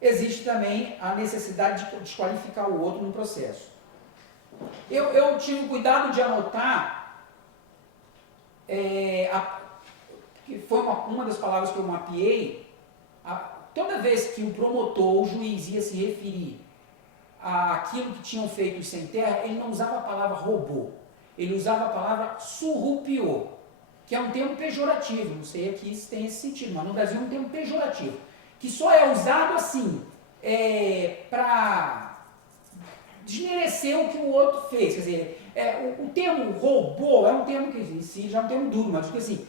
existe também a necessidade de desqualificar o outro no processo. Eu tive cuidado de anotar, que foi uma das palavras que eu mapeei, toda vez que o promotor, o juiz, ia se referir àquilo que tinham feito os sem terra, ele não usava a palavra roubou, ele usava a palavra surrupiou, que é um termo pejorativo, não sei aqui se tem esse sentido, mas no Brasil é um termo pejorativo, que só é usado assim, para desmerecer o que o outro fez. Quer dizer, o termo roubou é um termo que em si já é um termo duro, mas assim,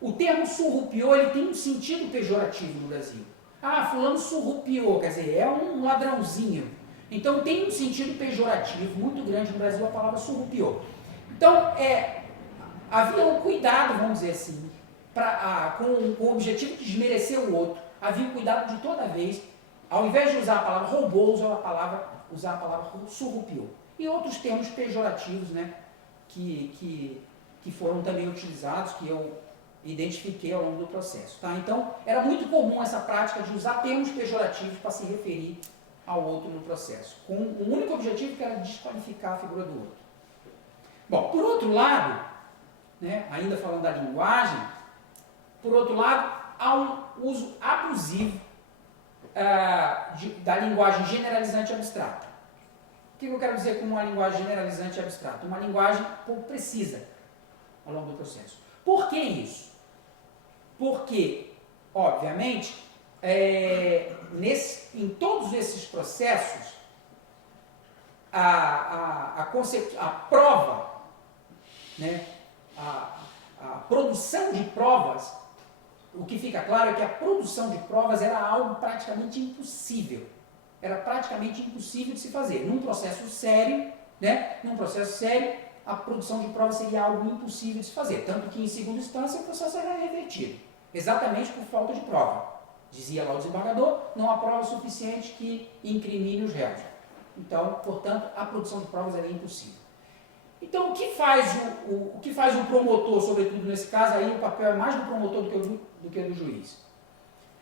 O termo surrupiou, ele tem um sentido pejorativo no Brasil. Ah, fulano surrupiou, quer dizer, é um ladrãozinho. Então tem um sentido pejorativo muito grande no Brasil a palavra surrupiou. Então, havia um cuidado, vamos dizer assim, com o objetivo de desmerecer o outro. Havia um cuidado de toda vez, ao invés de usar a palavra roubou, usar a palavra surrupiou. E outros termos pejorativos, né, que foram também utilizados, que eu identifiquei ao longo do processo. Tá? Então, era muito comum essa prática de usar termos pejorativos para se referir ao outro no processo, com o único objetivo que era desqualificar a figura do outro. Bom, por outro lado, né, ainda falando da linguagem, por outro lado, há um uso abusivo da linguagem generalizante e abstrata. O que eu quero dizer com uma linguagem generalizante e abstrata? Uma linguagem pouco precisa ao longo do processo. Por que isso? Porque, obviamente, em todos esses processos, a prova, né, a produção de provas, o que fica claro é que a produção de provas era algo praticamente impossível. Era praticamente impossível de se fazer. Num processo sério, a produção de provas seria algo impossível de se fazer. Tanto que, em segunda instância, o processo era revertido. Exatamente por falta de prova. Dizia lá o desembargador, não há prova suficiente que incrimine os réus. Então, portanto, a produção de provas era impossível. Então, o que faz o promotor, sobretudo nesse caso, aí o papel é mais do promotor do que do juiz?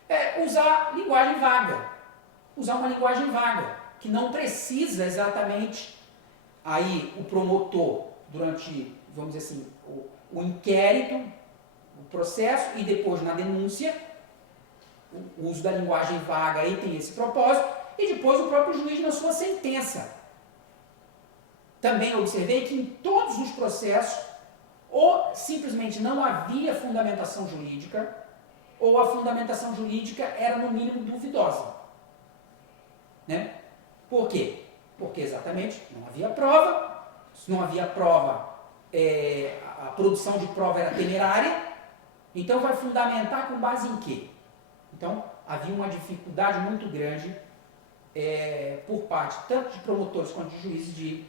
É usar linguagem vaga. Usar uma linguagem vaga, que não precisa exatamente aí o promotor, durante, vamos dizer assim, o inquérito, o processo e depois na denúncia, o uso da linguagem vaga aí tem esse propósito, e depois o próprio juiz na sua sentença. Também observei que em todos os processos, ou simplesmente não havia fundamentação jurídica, ou a fundamentação jurídica era no mínimo duvidosa. Né? Por quê? Porque exatamente não havia prova, se não havia prova, a produção de prova era temerária, então vai fundamentar com base em quê? Então havia uma dificuldade muito grande por parte tanto de promotores quanto de juízes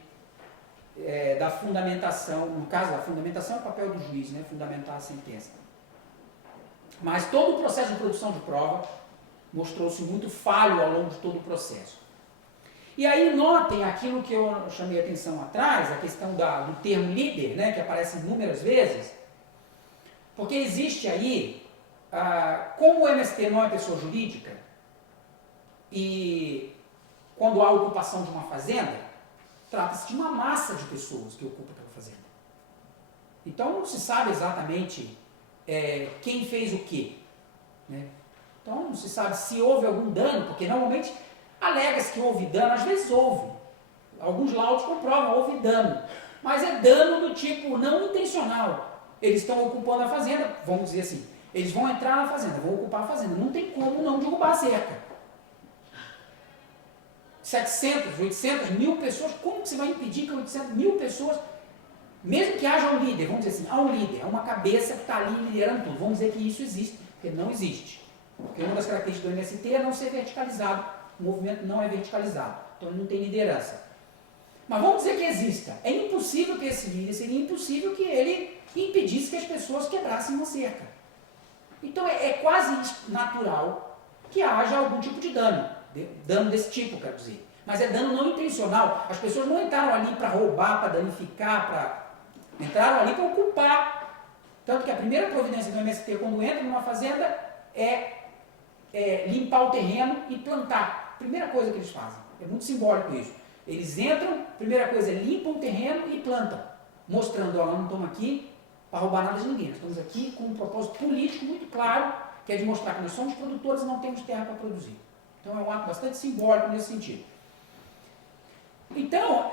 da fundamentação, no caso da fundamentação é o papel do juiz, né, fundamentar a sentença. Mas todo o processo de produção de prova mostrou-se muito falho ao longo de todo o processo. E aí notem aquilo que eu chamei a atenção atrás, a questão do termo líder, né, que aparece inúmeras vezes, porque existe aí, como o MST não é pessoa jurídica, e quando há ocupação de uma fazenda, trata-se de uma massa de pessoas que ocupam aquela fazenda. Então não se sabe exatamente quem fez o quê. Né? Então não se sabe se houve algum dano, porque normalmente alega-se que houve dano, às vezes houve. Alguns laudos comprovam, houve dano. Mas é dano do tipo não intencional. Eles estão ocupando a fazenda, vamos dizer assim, eles vão entrar na fazenda, vão ocupar a fazenda. Não tem como não derrubar a cerca. 700, 800, 1000 pessoas, como que você vai impedir que 800, 1000 pessoas, mesmo que haja um líder, vamos dizer assim, há um líder, há uma cabeça que está ali liderando tudo, vamos dizer que isso existe, porque não existe. Porque uma das características do MST é não ser verticalizado, o movimento não é verticalizado, então ele não tem liderança. Mas vamos dizer que exista, é impossível que esse líder, seria impossível que ele impedisse que as pessoas quebrassem uma cerca. Então é quase natural que haja algum tipo de dano desse tipo, quero dizer. Mas é dano não intencional. As pessoas não entraram ali para roubar, para danificar, entraram ali para ocupar. Tanto que a primeira providência do MST quando entra numa fazenda é limpar o terreno e plantar. Primeira coisa que eles fazem. É muito simbólico isso. Eles entram, primeira coisa é limpam o terreno e plantam. Mostrando, ó, nós não estamos aqui para roubar nada de ninguém. Nós estamos aqui com um propósito político muito claro, que é de mostrar que nós somos produtores e não temos terra para produzir. Então é um ato bastante simbólico nesse sentido. Então,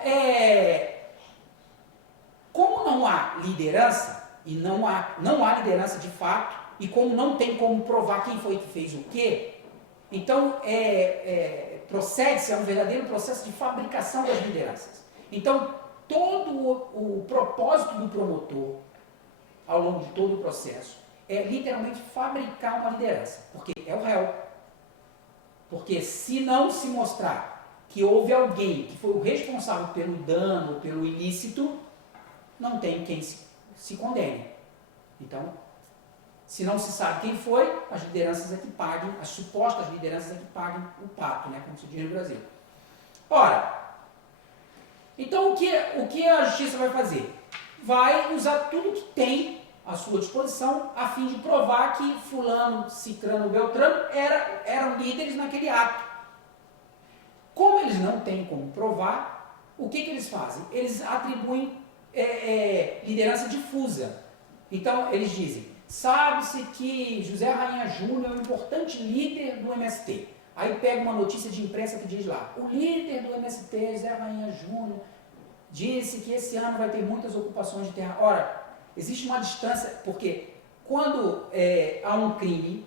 como não há liderança, e não há liderança de fato, e como não tem como provar quem foi que fez o quê, então procede-se a um verdadeiro processo de fabricação das lideranças. Então, todo o propósito do promotor, ao longo de todo o processo, é literalmente fabricar uma liderança, porque é o réu. Porque se não se mostrar que houve alguém que foi o responsável pelo dano, pelo ilícito, não tem quem se condene. Então, se não se sabe quem foi, as lideranças é que paguem, as supostas lideranças é que paguem o pato, né, como se diz no Brasil. Ora, então o que a justiça vai fazer? Vai usar tudo que tem à sua disposição a fim de provar que fulano, cicrano, beltrano eram líderes naquele ato. Como eles não têm como provar, o que eles fazem? Eles atribuem liderança difusa. Então, eles dizem, sabe-se que José Rainha Júnior é um importante líder do MST. Aí pega uma notícia de imprensa que diz lá, o líder do MST, José Rainha Júnior, disse que esse ano vai ter muitas ocupações de terra. Ora, existe uma distância, porque quando há um crime,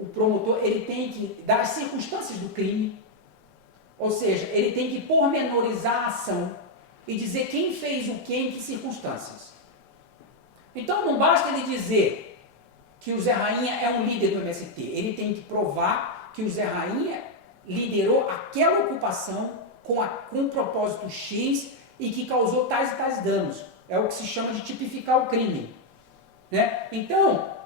o promotor ele tem que dar as circunstâncias do crime, ou seja, ele tem que pormenorizar a ação e dizer quem fez o que em que circunstâncias. Então não basta ele dizer que o Zé Rainha é um líder do MST, ele tem que provar que o Zé Rainha liderou aquela ocupação com um propósito X e que causou tais e tais danos. É o que se chama de tipificar o crime. Né? Então,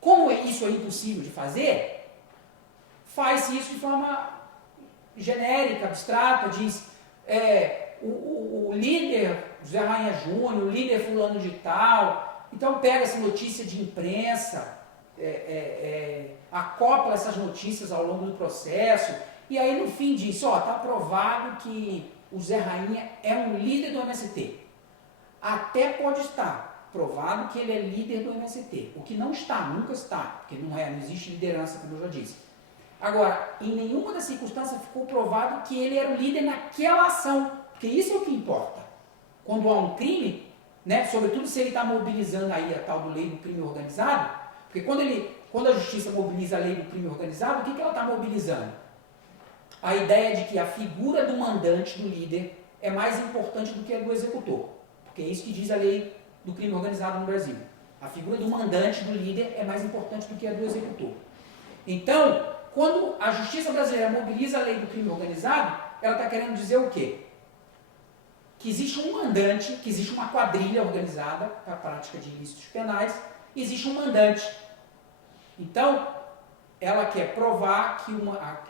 como isso é impossível de fazer, faz-se isso de forma genérica, abstrata, diz o líder José Rainha Júnior, o líder fulano de tal, então pega essa notícia de imprensa, acopla essas notícias ao longo do processo, e aí no fim diz, está provado que o Zé Rainha é um líder do MST. Até pode estar provado que ele é líder do MST, o que não está, nunca está, porque não existe liderança, como eu já disse. Agora, em nenhuma das circunstâncias ficou provado que ele era o líder naquela ação, porque isso é o que importa. Quando há um crime, né, sobretudo se ele está mobilizando aí a tal do lei do crime organizado, porque quando a justiça mobiliza a lei do crime organizado, o que ela está mobilizando? A ideia de que a figura do mandante, do líder, é mais importante do que a do executor, porque é isso que diz a lei do crime organizado no Brasil. A figura do mandante, do líder, é mais importante do que a do executor. Então, quando a justiça brasileira mobiliza a lei do crime organizado, ela está querendo dizer o quê? Que existe um mandante, que existe uma quadrilha organizada para a prática de ilícitos penais, existe um mandante. Então, ela quer provar que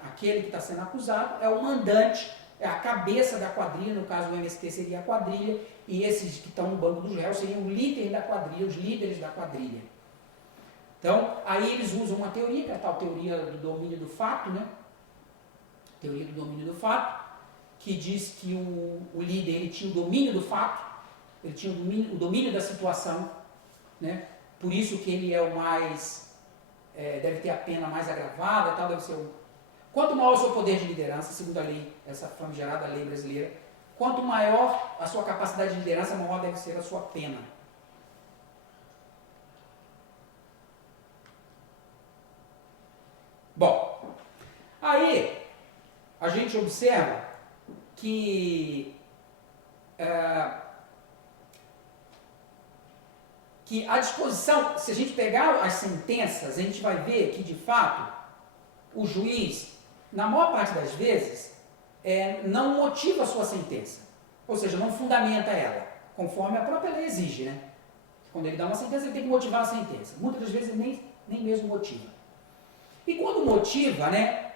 aquele que está sendo acusado é o mandante, é a cabeça da quadrilha, no caso do MST seria a quadrilha, e esses que estão no banco dos réus seriam o líder da quadrilha, os líderes da quadrilha. Então, aí eles usam uma teoria, que é a tal teoria do domínio do fato, né? Teoria do domínio do fato, que diz que o líder ele tinha o domínio do fato, ele tinha o domínio da situação, né? Por isso que ele é o mais, deve ter a pena mais agravada, tal, deve ser quanto maior o seu poder de liderança, segundo a lei, essa famigerada lei brasileira, quanto maior a sua capacidade de liderança, maior deve ser a sua pena. Bom, aí a gente observa que a disposição, se a gente pegar as sentenças, a gente vai ver que de fato o juiz, na maior parte das vezes, não motiva a sua sentença, ou seja, não fundamenta ela, conforme a própria lei exige, né? Quando ele dá uma sentença, ele tem que motivar a sentença. Muitas das vezes ele nem mesmo motiva. E quando motiva, né,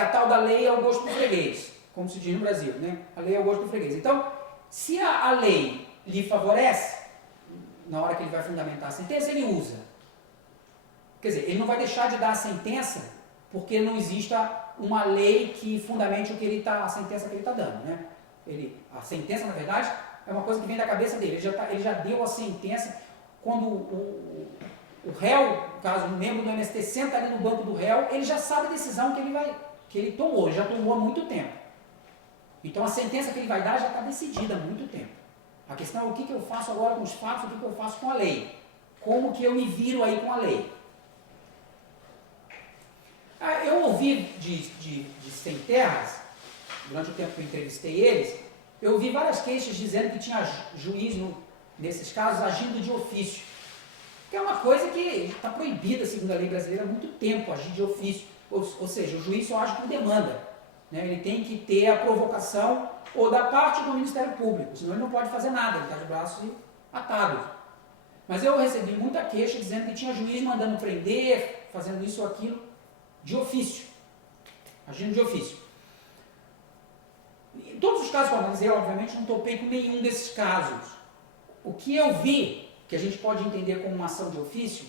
a tal da lei ao gosto do freguês, como se diz no Brasil, né? A lei ao gosto do freguês. Então, se a lei lhe favorece, na hora que ele vai fundamentar a sentença, ele usa. Quer dizer, ele não vai deixar de dar a sentença porque não exista uma lei que fundamente a sentença que ele está dando, né? A sentença, na verdade, é uma coisa que vem da cabeça dele. Ele já deu a sentença quando o réu, no caso, um membro do MST, senta ali no banco do réu, ele já sabe a decisão que ele tomou, já tomou há muito tempo. Então a sentença que ele vai dar já está decidida há muito tempo. A questão é o que eu faço agora com os fatos, o que eu faço com a lei. Como que eu me viro aí com a lei. Eu ouvi de Sem Terras, durante o tempo que eu entrevistei eles, eu ouvi várias queixas dizendo que tinha juiz, nesses casos, agindo de ofício. que é uma coisa que está proibida, segundo a lei brasileira, há muito tempo, agir de ofício. Ou seja, o juiz só age por demanda. Né? Ele tem que ter a provocação ou da parte do Ministério Público, senão ele não pode fazer nada, ele está de braços atados. Mas eu recebi muita queixa dizendo que tinha juiz mandando prender, fazendo isso ou aquilo, de ofício, agindo de ofício. Em todos os casos que eu analisei, obviamente, não topei com nenhum desses casos. O que eu vi, que a gente pode entender como uma ação de ofício,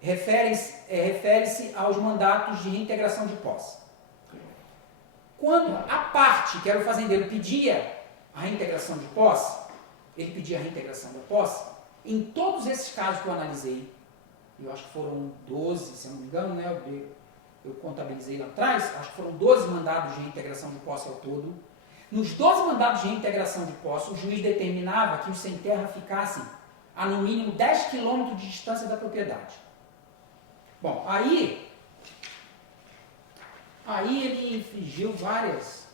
refere-se aos mandatos de reintegração de posse. Quando a parte, que era o fazendeiro, pedia a reintegração de posse, ele pedia a reintegração da posse, em todos esses casos que eu analisei, eu acho que foram 12, se eu não me engano, né, eu contabilizei lá atrás, acho que foram 12 mandados de reintegração de posse ao todo. Nos 12 mandados de reintegração de posse, o juiz determinava que os sem terra ficassem a no mínimo 10 quilômetros de distância da propriedade. Bom, aí ele infringiu várias...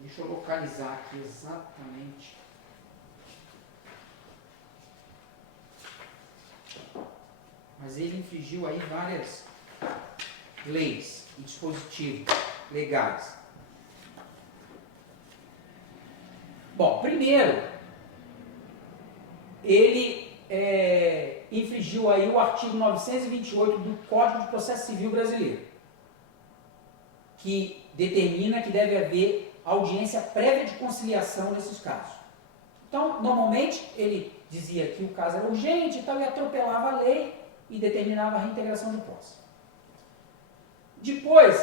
Deixa eu localizar aqui exatamente. Mas ele infringiu aí várias leis e dispositivos legais. Bom, primeiro, ele infringiu aí o artigo 928 do Código de Processo Civil Brasileiro, que determina que deve haver audiência prévia de conciliação nesses casos. Então, normalmente, ele dizia que o caso era urgente e tal, e atropelava a lei e determinava a reintegração de posse. Depois,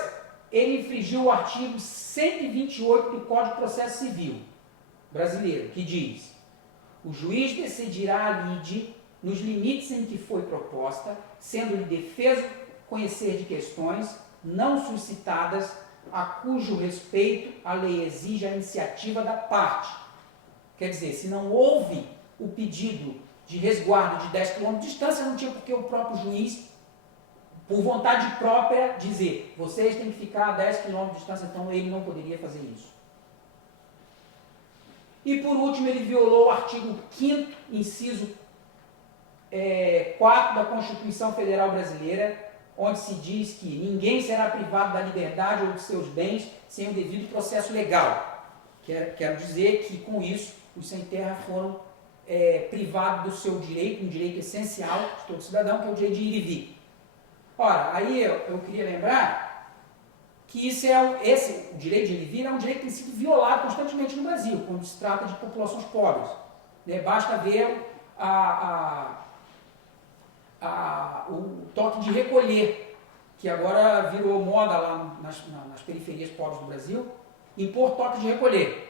ele infringiu o artigo 128 do Código de Processo Civil Brasileiro, que diz: o juiz decidirá a lide nos limites em que foi proposta, sendo-lhe defeso conhecer de questões não suscitadas a cujo respeito a lei exige a iniciativa da parte. Quer dizer, se não houve o pedido de resguardo de 10 km de distância, não tinha porque o próprio juiz, por vontade própria, dizer: vocês têm que ficar a 10 km de distância, então ele não poderia fazer isso. E por último, ele violou o artigo 5º, inciso 4 da Constituição Federal Brasileira, onde se diz que ninguém será privado da liberdade ou de seus bens sem o devido processo legal. Quero dizer que, com isso, os sem terra foram privados do seu direito, um direito essencial de todo cidadão, que é o direito de ir e vir. Ora, aí eu queria lembrar que o direito de ir e vir é um direito que tem sido violado constantemente no Brasil, quando se trata de populações pobres. Né? Basta ver o toque de recolher, que agora virou moda lá nas periferias pobres do Brasil, impor toque de recolher.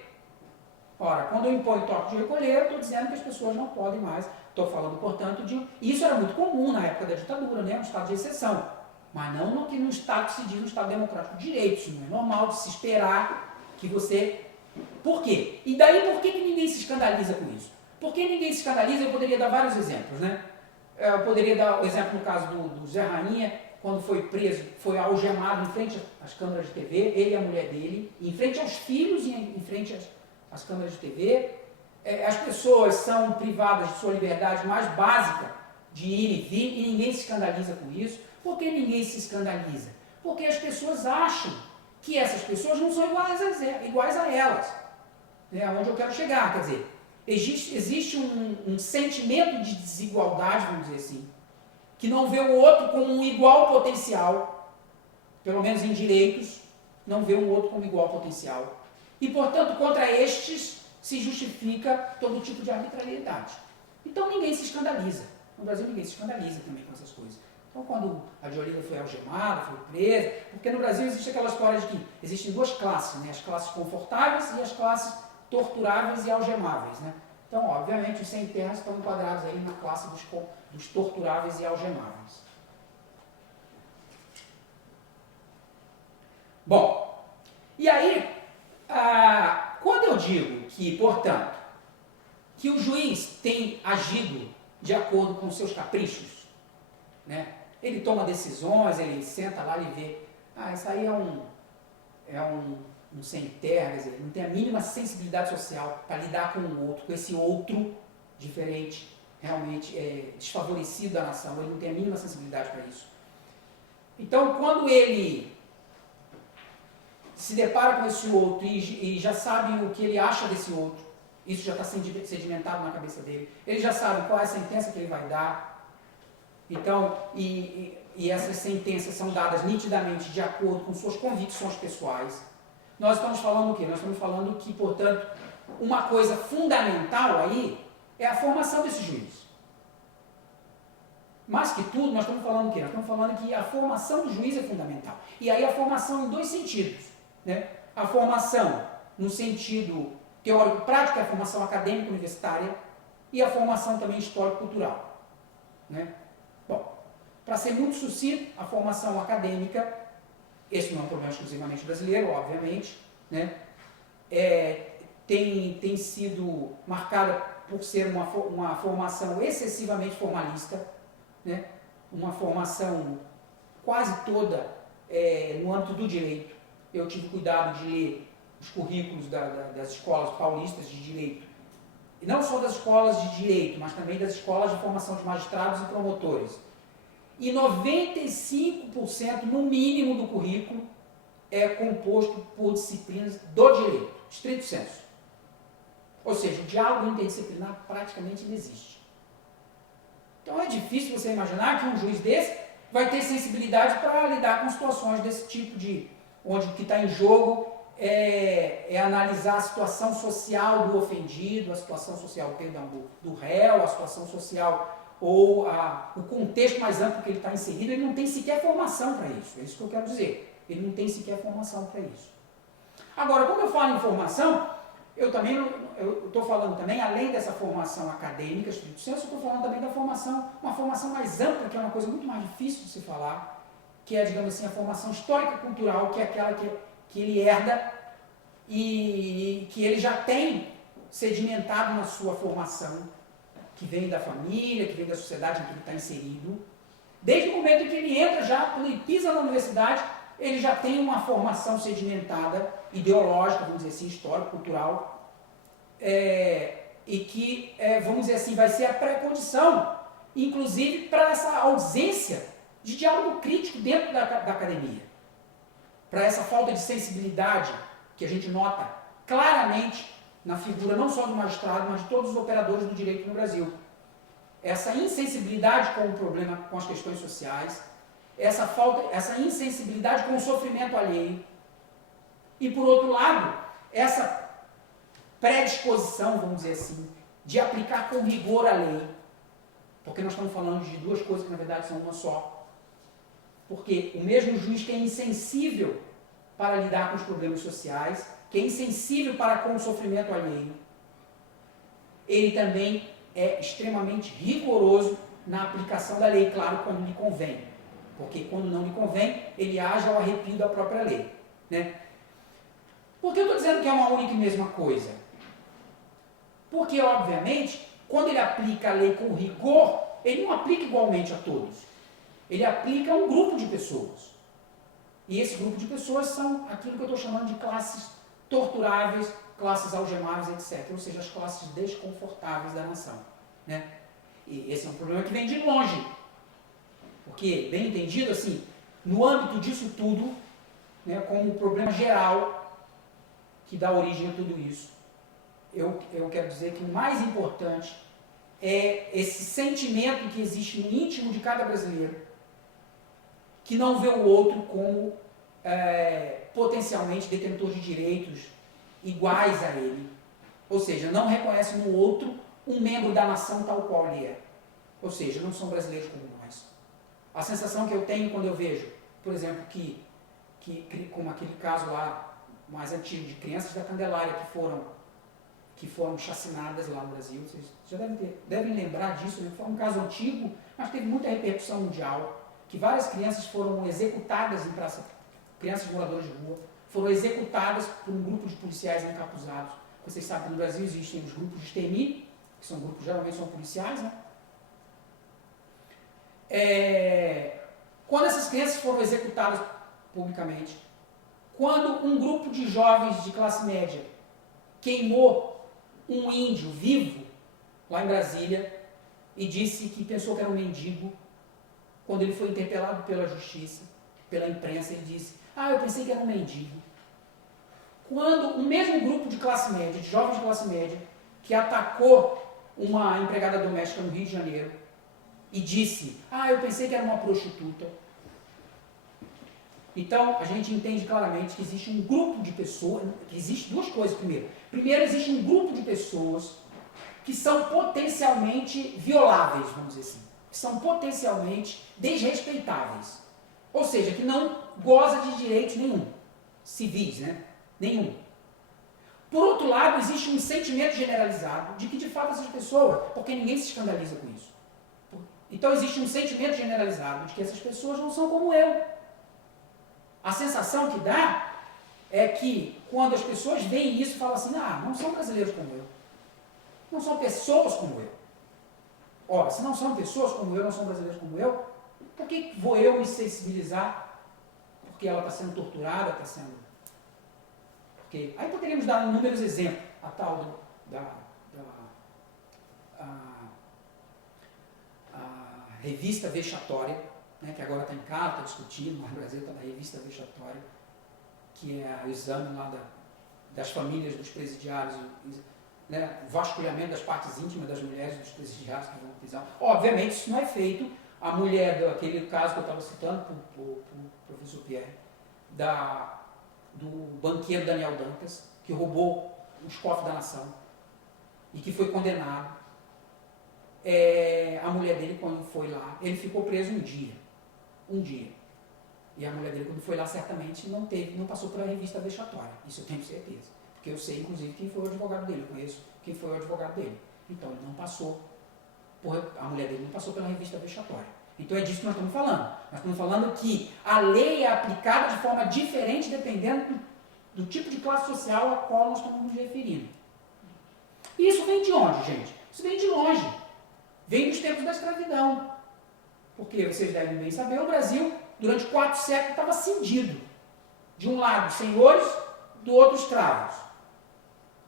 Ora, quando eu imponho toque de recolher, eu estou dizendo que as pessoas não podem mais. Estou falando, portanto, Isso era muito comum na época da ditadura, né? No estado de exceção. Mas não no estado que se diz um estado democrático de direitos. Não é normal de se esperar que você... Por quê? E daí, por que ninguém se escandaliza com isso? Por que ninguém se escandaliza? Eu poderia dar vários exemplos, né? Eu poderia dar o exemplo no caso do Zé Rainha, quando foi preso, foi algemado em frente às câmeras de TV, ele e a mulher dele, em frente aos filhos e em frente às câmeras de TV. As pessoas são privadas de sua liberdade mais básica de ir e vir e ninguém se escandaliza com isso. Por que ninguém se escandaliza? Porque as pessoas acham que essas pessoas não são iguais a elas. É onde eu quero chegar, quer dizer, existe um sentimento de desigualdade, vamos dizer assim, que não vê o outro como um igual potencial, pelo menos em direitos, não vê o outro como igual potencial. E, portanto, contra estes se justifica todo tipo de arbitrariedade. Então ninguém se escandaliza. No Brasil ninguém se escandaliza também com essas coisas. Então quando a Diolinda foi algemada, foi presa, porque no Brasil existe aquela história de que existem duas classes, né? As classes confortáveis e as classes torturáveis e algemáveis, né? Então, obviamente, os sem terra estão enquadrados aí na classe dos torturáveis e algemáveis. Bom, e aí, quando eu digo que, portanto, que o juiz tem agido de acordo com seus caprichos, né? Ele toma decisões, ele senta lá e vê, isso aí é um um sem terra, quer dizer, não tem a mínima sensibilidade social para lidar com o outro, com esse outro diferente, realmente desfavorecido da nação, ele não tem a mínima sensibilidade para isso. Então, quando ele se depara com esse outro e já sabe o que ele acha desse outro, isso já está sedimentado na cabeça dele, ele já sabe qual é a sentença que ele vai dar. Então, e essas sentenças são dadas nitidamente de acordo com suas convicções pessoais. Nós estamos falando o quê? Nós estamos falando que, portanto, uma coisa fundamental aí é a formação desse juiz. Mais que tudo, nós estamos falando o quê? Nós estamos falando que a formação do juiz é fundamental. E aí a formação em dois sentidos, né? A formação no sentido teórico-prático, a formação acadêmica universitária, e a formação também histórico-cultural, né? Bom, para ser muito sucinto, a formação acadêmica, esse não é um problema exclusivamente brasileiro, obviamente, né? Tem sido marcada por ser uma formação excessivamente formalista, né? Uma formação quase toda no âmbito do direito. Eu tive cuidado de ler os currículos das escolas paulistas de direito, e não só das escolas de direito, mas também das escolas de formação de magistrados e promotores. E 95% no mínimo do currículo é composto por disciplinas do direito, estrito sensu. Ou seja, o diálogo interdisciplinar praticamente não existe. Então é difícil você imaginar que um juiz desse vai ter sensibilidade para lidar com situações desse tipo onde o que está em jogo é analisar a situação social do ofendido, a situação social, perdão, do réu, a situação social ou o contexto mais amplo que ele está inserido. Ele não tem sequer formação para isso. É isso que eu quero dizer. Ele não tem sequer formação para isso. Agora, quando eu falo em formação, eu estou falando também, além dessa formação acadêmica, estrito sensu, eu estou falando também da formação, uma formação mais ampla, que é uma coisa muito mais difícil de se falar, que é, digamos assim, a formação histórica-cultural, que é aquela que ele herda e que ele já tem sedimentado na sua formação, que vem da família, que vem da sociedade em que ele está inserido. Desde o momento em que ele entra já, quando ele pisa na universidade, ele já tem uma formação sedimentada, ideológica, vamos dizer assim, histórico-cultural, e que, vamos dizer assim, vai ser a pré-condição, inclusive, para essa ausência de diálogo crítico dentro da academia. Para essa falta de sensibilidade que a gente nota claramente na figura não só do magistrado, mas de todos os operadores do direito no Brasil. Essa insensibilidade com o problema, com as questões sociais, essa insensibilidade com o sofrimento alheio, e por outro lado, essa predisposição, vamos dizer assim, de aplicar com rigor a lei, porque nós estamos falando de duas coisas que na verdade são uma só. Porque o mesmo juiz que é insensível para lidar com os problemas sociais, que é insensível para com o sofrimento alheio, ele também é extremamente rigoroso na aplicação da lei, claro, quando lhe convém. Porque quando não lhe convém, ele age ao arrepio da própria lei, né? Por que eu estou dizendo que é uma única e mesma coisa? Porque, obviamente, quando ele aplica a lei com rigor, ele não aplica igualmente a todos. Ele aplica a um grupo de pessoas. E esse grupo de pessoas são aquilo que eu estou chamando de classes torturáveis, classes algemáveis, etc. Ou seja, as classes desconfortáveis da nação, né? E esse é um problema que vem de longe. Porque, bem entendido, assim, no âmbito disso tudo, né, como um problema geral que dá origem a tudo isso, eu quero dizer que o mais importante é esse sentimento que existe no íntimo de cada brasileiro, que não vê o outro como potencialmente detentor de direitos iguais a ele. Ou seja, não reconhece no outro um membro da nação tal qual ele é. Ou seja, não são brasileiros como nós. A sensação que eu tenho quando eu vejo, por exemplo, que como aquele caso lá mais antigo de crianças da Candelária que foram chacinadas lá no Brasil, vocês já devem lembrar disso, né? Foi um caso antigo, mas teve muita repercussão mundial, que várias crianças foram executadas em praça, crianças moradoras de rua, foram executadas por um grupo de policiais encapuzados. Vocês sabem que no Brasil existem os grupos de extermínio, que são grupos, geralmente são policiais, né? Quando essas crianças foram executadas publicamente, quando um grupo de jovens de classe média queimou um índio vivo lá em Brasília e disse que pensou que era um mendigo, quando ele foi interpelado pela justiça, pela imprensa, ele disse: eu pensei que era um mendigo. Quando o mesmo grupo de classe média, de jovens de classe média, que atacou uma empregada doméstica no Rio de Janeiro e disse: eu pensei que era uma prostituta. Então, a gente entende claramente que existe um grupo de pessoas, que existe duas coisas primeiro. Primeiro, existe um grupo de pessoas que são potencialmente violáveis, vamos dizer assim, que são potencialmente desrespeitáveis. Ou seja, que não goza de direitos nenhum, civis, né? Nenhum. Por outro lado, existe um sentimento generalizado de que, de fato, essas pessoas, porque ninguém se escandaliza com isso. Então, existe um sentimento generalizado de que essas pessoas não são como eu. A sensação que dá é que, quando as pessoas veem isso, falam assim: não são brasileiros como eu. Não são pessoas como eu. Ora, se não são pessoas como eu, não são brasileiros como eu, por que vou eu me sensibilizar porque ela está sendo torturada, está sendo... Porque... Aí poderíamos dar inúmeros exemplos. A tal a revista vexatória, né, que agora está em casa, está discutindo, mas no Brasil está na revista vexatória, que é o exame lá das famílias dos presidiários, né, o vasculhamento das partes íntimas das mulheres dos presidiários que vão à prisão. Obviamente isso não é feito. A mulher daquele caso que eu estava citando para o professor Pierre, do banqueiro Daniel Dantas, que roubou os cofres da nação e que foi condenado. A mulher dele, quando foi lá, ele ficou preso um dia. E a mulher dele, quando foi lá, certamente não passou pela revista vexatória. Isso eu tenho certeza. Porque eu sei, inclusive, quem foi o advogado dele. Eu conheço quem foi o advogado dele. Então, ele não passou, a mulher dele não passou pela revista vexatória. Então, é disso que nós estamos falando. Nós estamos falando que a lei é aplicada de forma diferente dependendo do tipo de classe social a qual nós estamos nos referindo. E isso vem de onde, gente? Isso vem de longe. Vem dos tempos da escravidão. Porque, vocês devem bem saber, o Brasil, durante 4 séculos, estava cindido. De um lado, senhores, do outro, escravos.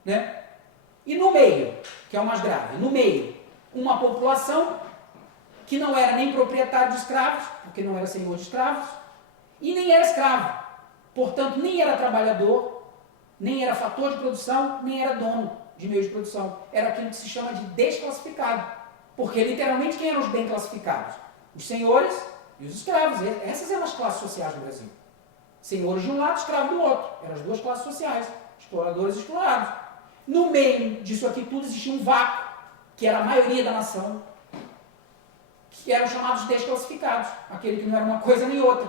Né? E no meio, que é o mais grave, no meio, uma população que não era nem proprietário de escravos, porque não era senhor de escravos, e nem era escravo. Portanto, nem era trabalhador, nem era fator de produção, nem era dono de meio de produção. Era aquilo que se chama de desclassificado. Porque, literalmente, quem eram os bem classificados? Os senhores e os escravos. Essas eram as classes sociais do Brasil. Senhores de um lado, escravos do outro. Eram as duas classes sociais. Exploradores e explorados. No meio disso aqui tudo existia um vácuo, que era a maioria da nação, que eram chamados desclassificados. Aquele que não era uma coisa nem outra.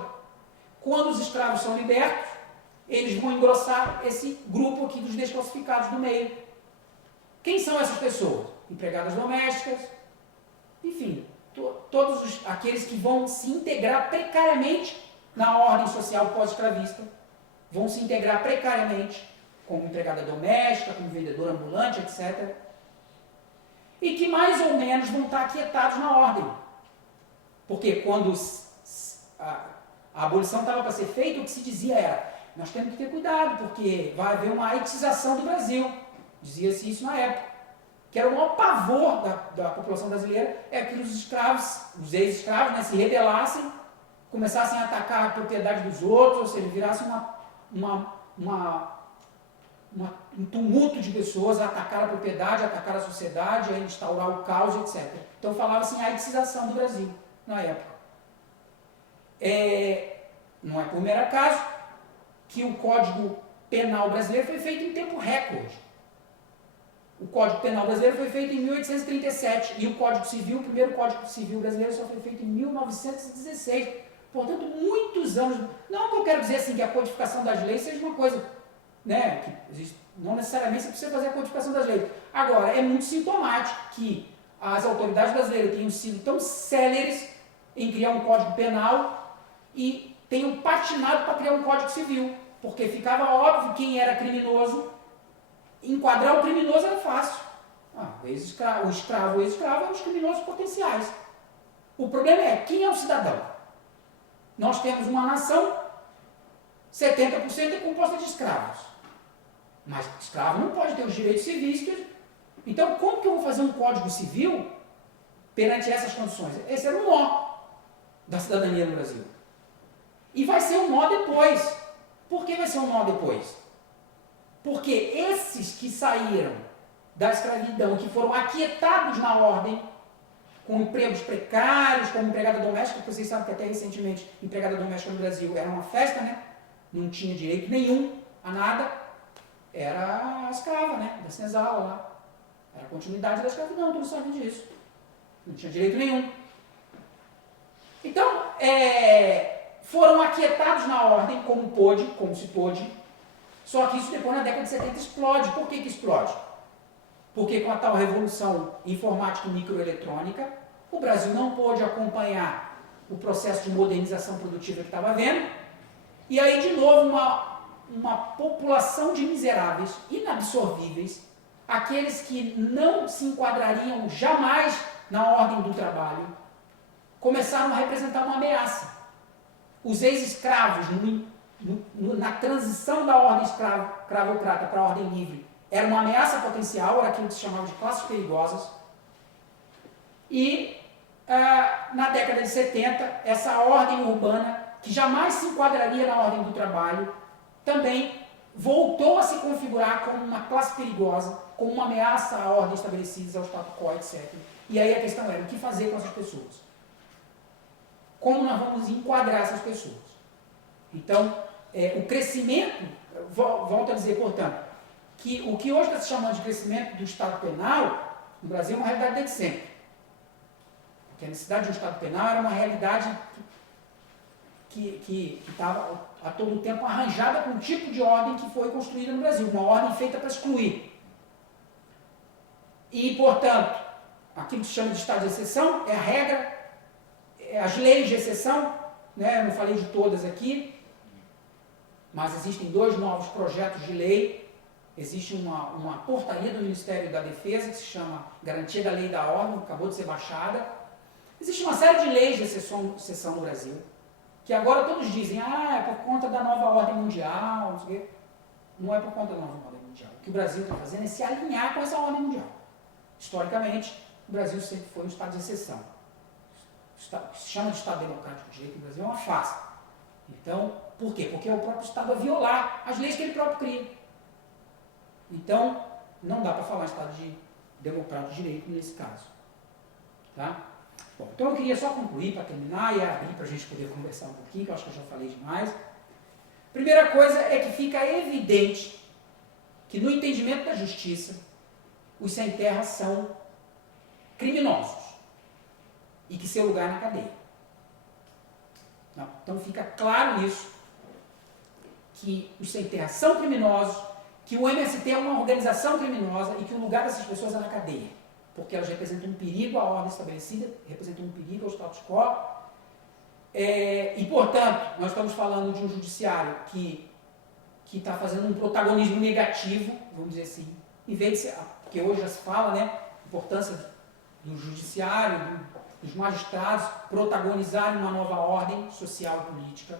Quando os escravos são libertos, eles vão engrossar esse grupo aqui dos desclassificados do meio. Quem são essas pessoas? Empregadas domésticas, enfim, todos aqueles que vão se integrar precariamente na ordem social pós-escravista, vão se integrar precariamente como empregada doméstica, como vendedora ambulante, etc. E que mais ou menos vão estar aquietados na ordem. Porque quando a abolição estava para ser feita, o que se dizia era: nós temos que ter cuidado, porque vai haver uma haitização do Brasil. Dizia-se isso na época. Que era o maior pavor da população brasileira, é que os escravos, os ex-escravos, né, se rebelassem, começassem a atacar a propriedade dos outros, ou seja, virasse um tumulto de pessoas a atacar a propriedade, a atacar a sociedade, a instaurar o caos, etc. Então falava-se em haitização do Brasil, na época. Não é por mero acaso que o Código Penal brasileiro foi feito em tempo recorde. O Código Penal brasileiro foi feito em 1837 e o Código Civil, o primeiro Código Civil brasileiro, só foi feito em 1916. Portanto, muitos anos. Não que eu quero dizer assim que a codificação das leis seja uma coisa, né, que existe, não necessariamente você precisa fazer a codificação das leis. Agora, é muito sintomático que as autoridades brasileiras tenham sido tão céleres em criar um Código Penal e tenham patinado para criar um Código Civil, porque ficava óbvio quem era criminoso. Enquadrar o criminoso era fácil. O escravo e o ex-escravo eram os criminosos potenciais. O problema é, quem é o cidadão? Nós temos uma nação 70% é composta de escravos. Mas escravo não pode ter os direitos civis. Então, como que eu vou fazer um código civil perante essas condições? Esse era o nó da cidadania no Brasil. E vai ser um nó depois. Por que vai ser um nó depois? Porque esses que saíram da escravidão, que foram aquietados na ordem, com empregos precários, como empregada doméstica, porque vocês sabem que até recentemente empregada doméstica no Brasil era uma festa, né? Não tinha direito nenhum a nada, era a escrava, né? Da senzala lá. Era a continuidade da escravidão, todos sabem disso. Não tinha direito nenhum. Então, foram aquietados na ordem, como se pôde, só que isso depois na década de 70 explode. Por que explode? Porque com a tal revolução informática e microeletrônica, o Brasil não pôde acompanhar o processo de modernização produtiva que estava havendo, e aí de novo uma população de miseráveis, inabsorvíveis, aqueles que não se enquadrariam jamais na ordem do trabalho, começaram a representar uma ameaça. Os ex-escravos, na transição da ordem escravocrata para a ordem livre, era uma ameaça potencial, era aquilo que se chamava de classes perigosas. E na década de 70, essa ordem urbana, que jamais se enquadraria na ordem do trabalho, também voltou a se configurar como uma classe perigosa, como uma ameaça à ordem estabelecida, ao status quo, etc. E aí a questão era, o que fazer com essas pessoas? Como nós vamos enquadrar essas pessoas? Então, o crescimento, volto a dizer, portanto, que o que hoje está se chamando de crescimento do Estado penal, no Brasil é uma realidade desde sempre. Porque a necessidade de um Estado penal era uma realidade que estava a todo tempo arranjada com um tipo de ordem que foi construída no Brasil, uma ordem feita para excluir. E, portanto, aquilo que se chama de Estado de exceção é a regra, as leis de exceção, né? Eu não falei de todas aqui, mas existem 2 novos projetos de lei. Existe uma portaria do Ministério da Defesa que se chama Garantia da Lei e da Ordem, que acabou de ser baixada. Existe uma série de leis de exceção no Brasil, que agora todos dizem, é por conta da nova ordem mundial, não sei o quê. Não é por conta da nova ordem mundial. O que o Brasil está fazendo é se alinhar com essa ordem mundial. Historicamente, o Brasil sempre foi um estado de exceção. O que se chama de Estado Democrático de Direito no Brasil é uma farsa. Então, por quê? Porque é o próprio Estado a violar as leis que ele próprio cria. Então, não dá para falar em Estado de Democrático de Direito nesse caso. Tá? Bom, então eu queria só concluir para terminar e abrir para a gente poder conversar um pouquinho, que eu acho que eu já falei demais. Primeira coisa é que fica evidente que no entendimento da justiça, os sem terra são criminosos e que seu lugar é na cadeia. Não, então fica claro isso, que os sem terra são criminosos, que o MST é uma organização criminosa e que o lugar dessas pessoas é na cadeia, porque elas representam um perigo à ordem estabelecida, representam um perigo ao status quo, e portanto, nós estamos falando de um judiciário que está fazendo um protagonismo negativo, vamos dizer assim, em vez de ser, porque hoje já se fala, né, a importância do judiciário, dos magistrados protagonizarem uma nova ordem social e política,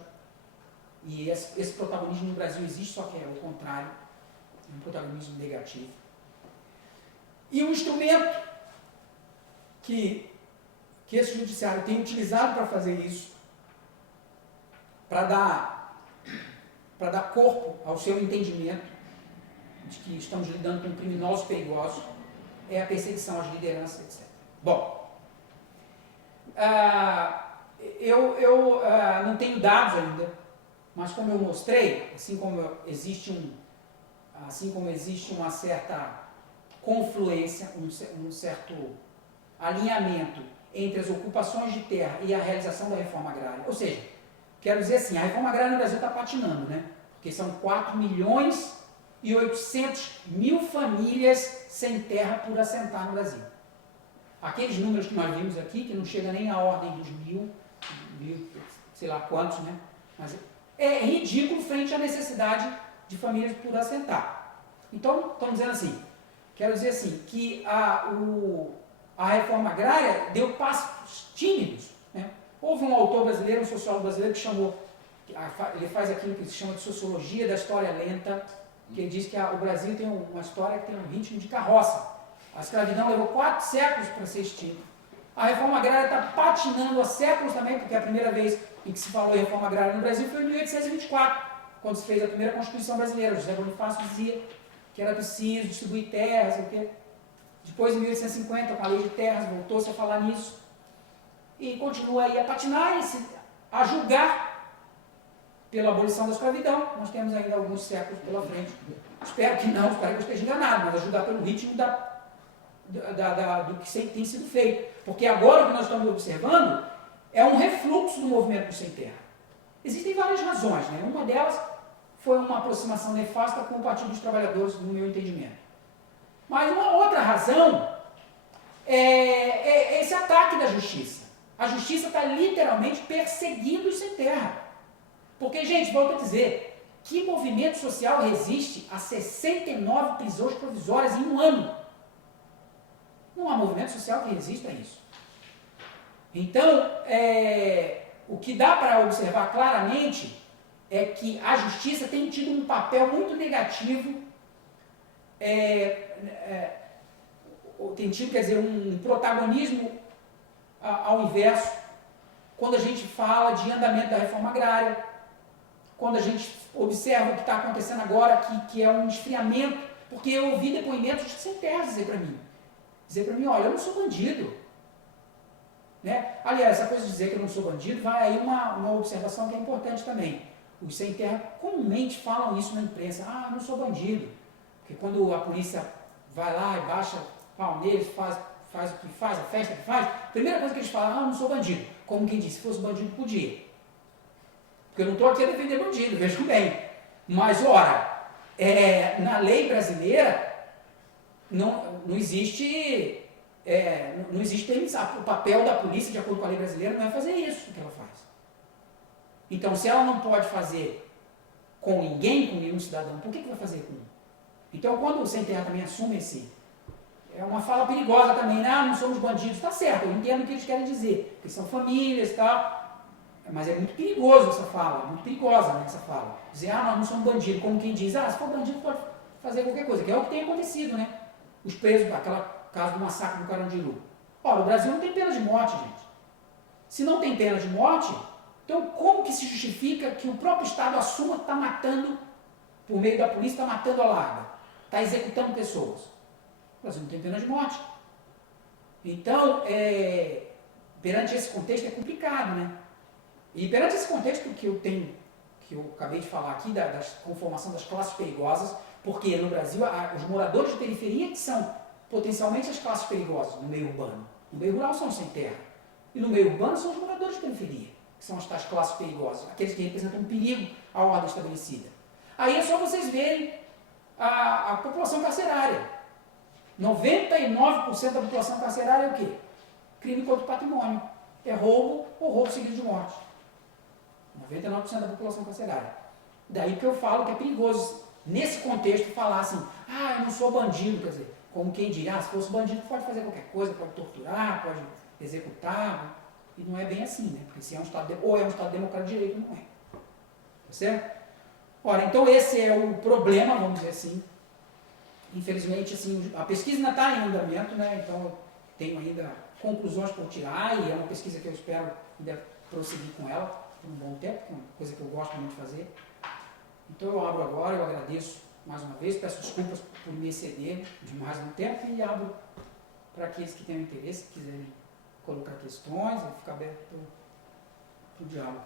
e esse protagonismo no Brasil existe, só que é o contrário, um protagonismo negativo. E o instrumento que esse judiciário tem utilizado para fazer isso, para dar corpo ao seu entendimento de que estamos lidando com criminosos perigosos, é a perseguição às lideranças, etc. Bom, eu não tenho dados ainda, mas como eu mostrei, assim como existe uma certa confluência, um certo alinhamento entre as ocupações de terra e a realização da reforma agrária. Ou seja, quero dizer assim, a reforma agrária no Brasil está patinando, né? Porque são 4.800.000 famílias sem terra por assentar no Brasil. Aqueles números que nós vimos aqui, que não chega nem à ordem dos mil, sei lá quantos, né? Mas é ridículo frente à necessidade de famílias por assentar. Então, estamos dizendo assim, quero dizer assim, que a reforma agrária deu passos tímidos, né? Houve um autor brasileiro, um sociólogo brasileiro, que ele faz aquilo que se chama de sociologia da história lenta, que ele diz que o Brasil tem uma história que tem um ritmo de carroça. A escravidão levou 4 séculos para ser extinta. A reforma agrária está patinando há séculos também, porque a primeira vez em que se falou em reforma agrária no Brasil foi em 1824, quando se fez a primeira Constituição brasileira. José Bonifácio dizia que era preciso distribuir terras, sei o quê. Depois, em 1850, com a lei de terras, voltou-se a falar nisso. E continua aí a patinar e a julgar pela abolição da escravidão. Nós temos ainda alguns séculos pela frente. Espero que não, espero que eu esteja enganado, mas a julgar pelo ritmo do que tem sido feito. Porque agora o que nós estamos observando é um refluxo do movimento do sem terra. Existem várias razões, né? Uma delas foi uma aproximação nefasta com o Partido dos Trabalhadores, no meu entendimento. Mas uma outra razão é esse ataque da justiça. A justiça está literalmente perseguindo os sem terra. Porque, gente, volto a dizer, que movimento social resiste a 69 prisões provisórias em um ano? Não há movimento social que resista a isso. Então, o que dá para observar claramente é que a justiça tem tido um papel muito negativo, tem tido, quer dizer, um protagonismo ao inverso, quando a gente fala de andamento da reforma agrária, quando a gente observa o que está acontecendo agora, que é um esfriamento, porque eu ouvi depoimentos de sem terra dizer para mim, olha, eu não sou bandido. Né? Aliás, essa coisa de dizer que eu não sou bandido, vai aí uma observação que é importante também. Os sem terra comumente falam isso na imprensa, eu não sou bandido. Porque quando a polícia vai lá e baixa pau neles, faz o que faz, a festa que faz, a primeira coisa que eles falam, eu não sou bandido. Como quem disse, se fosse bandido, podia. Porque eu não estou aqui a defender bandido, vejam bem. Mas, ora, na lei brasileira, não existe permissão. O papel da polícia, de acordo com a lei brasileira, não é fazer isso que ela faz. Então, se ela não pode fazer com ninguém, com nenhum cidadão, por que vai fazer com um? Então, quando o sem terra também assume é uma fala perigosa também, não somos bandidos, está certo, eu entendo o que eles querem dizer, porque são famílias e tal, mas é muito perigoso essa fala, muito perigosa, né, essa fala. Dizer, nós não somos bandidos, como quem diz, se for bandido pode fazer qualquer coisa, que é o que tem acontecido, né? Os presos, aquela caso do massacre do Carandiru. Ora, o Brasil não tem pena de morte, gente. Se não tem pena de morte, então como que se justifica que o próprio Estado assuma que está matando, por meio da polícia, está matando a larga, está executando pessoas? O Brasil não tem pena de morte. Então, perante esse contexto é complicado, né? E perante esse contexto que eu acabei de falar aqui, da conformação das classes perigosas, porque no Brasil os moradores de periferia que são potencialmente as classes perigosas no meio urbano. No meio rural são os sem terra. E no meio urbano são os moradores de periferia, que são as tais classes perigosas, aqueles que representam um perigo à ordem estabelecida. Aí é só vocês verem a população carcerária. 99% da população carcerária é o quê? Crime contra o patrimônio. É roubo ou roubo seguido de morte. 99% da população carcerária. Daí que eu falo que é perigoso, nesse contexto, falar assim, eu não sou bandido, quer dizer, como quem diz, se fosse bandido pode fazer qualquer coisa, pode torturar, pode executar, e não é bem assim, né? Porque se é um Estado, ou é um Estado democrático de direito, não é. Tá certo? Ora, então esse é o problema, vamos dizer assim. Infelizmente, assim, a pesquisa ainda está em andamento, né? Então eu tenho ainda conclusões por tirar, e é uma pesquisa que eu espero ainda prosseguir com ela por um bom tempo, que é uma coisa que eu gosto muito de fazer. Então eu abro agora, eu agradeço mais uma vez, peço desculpas por me exceder de mais um tempo e abro para aqueles que tenham interesse, que quiserem colocar questões, eu fico aberto para o diálogo.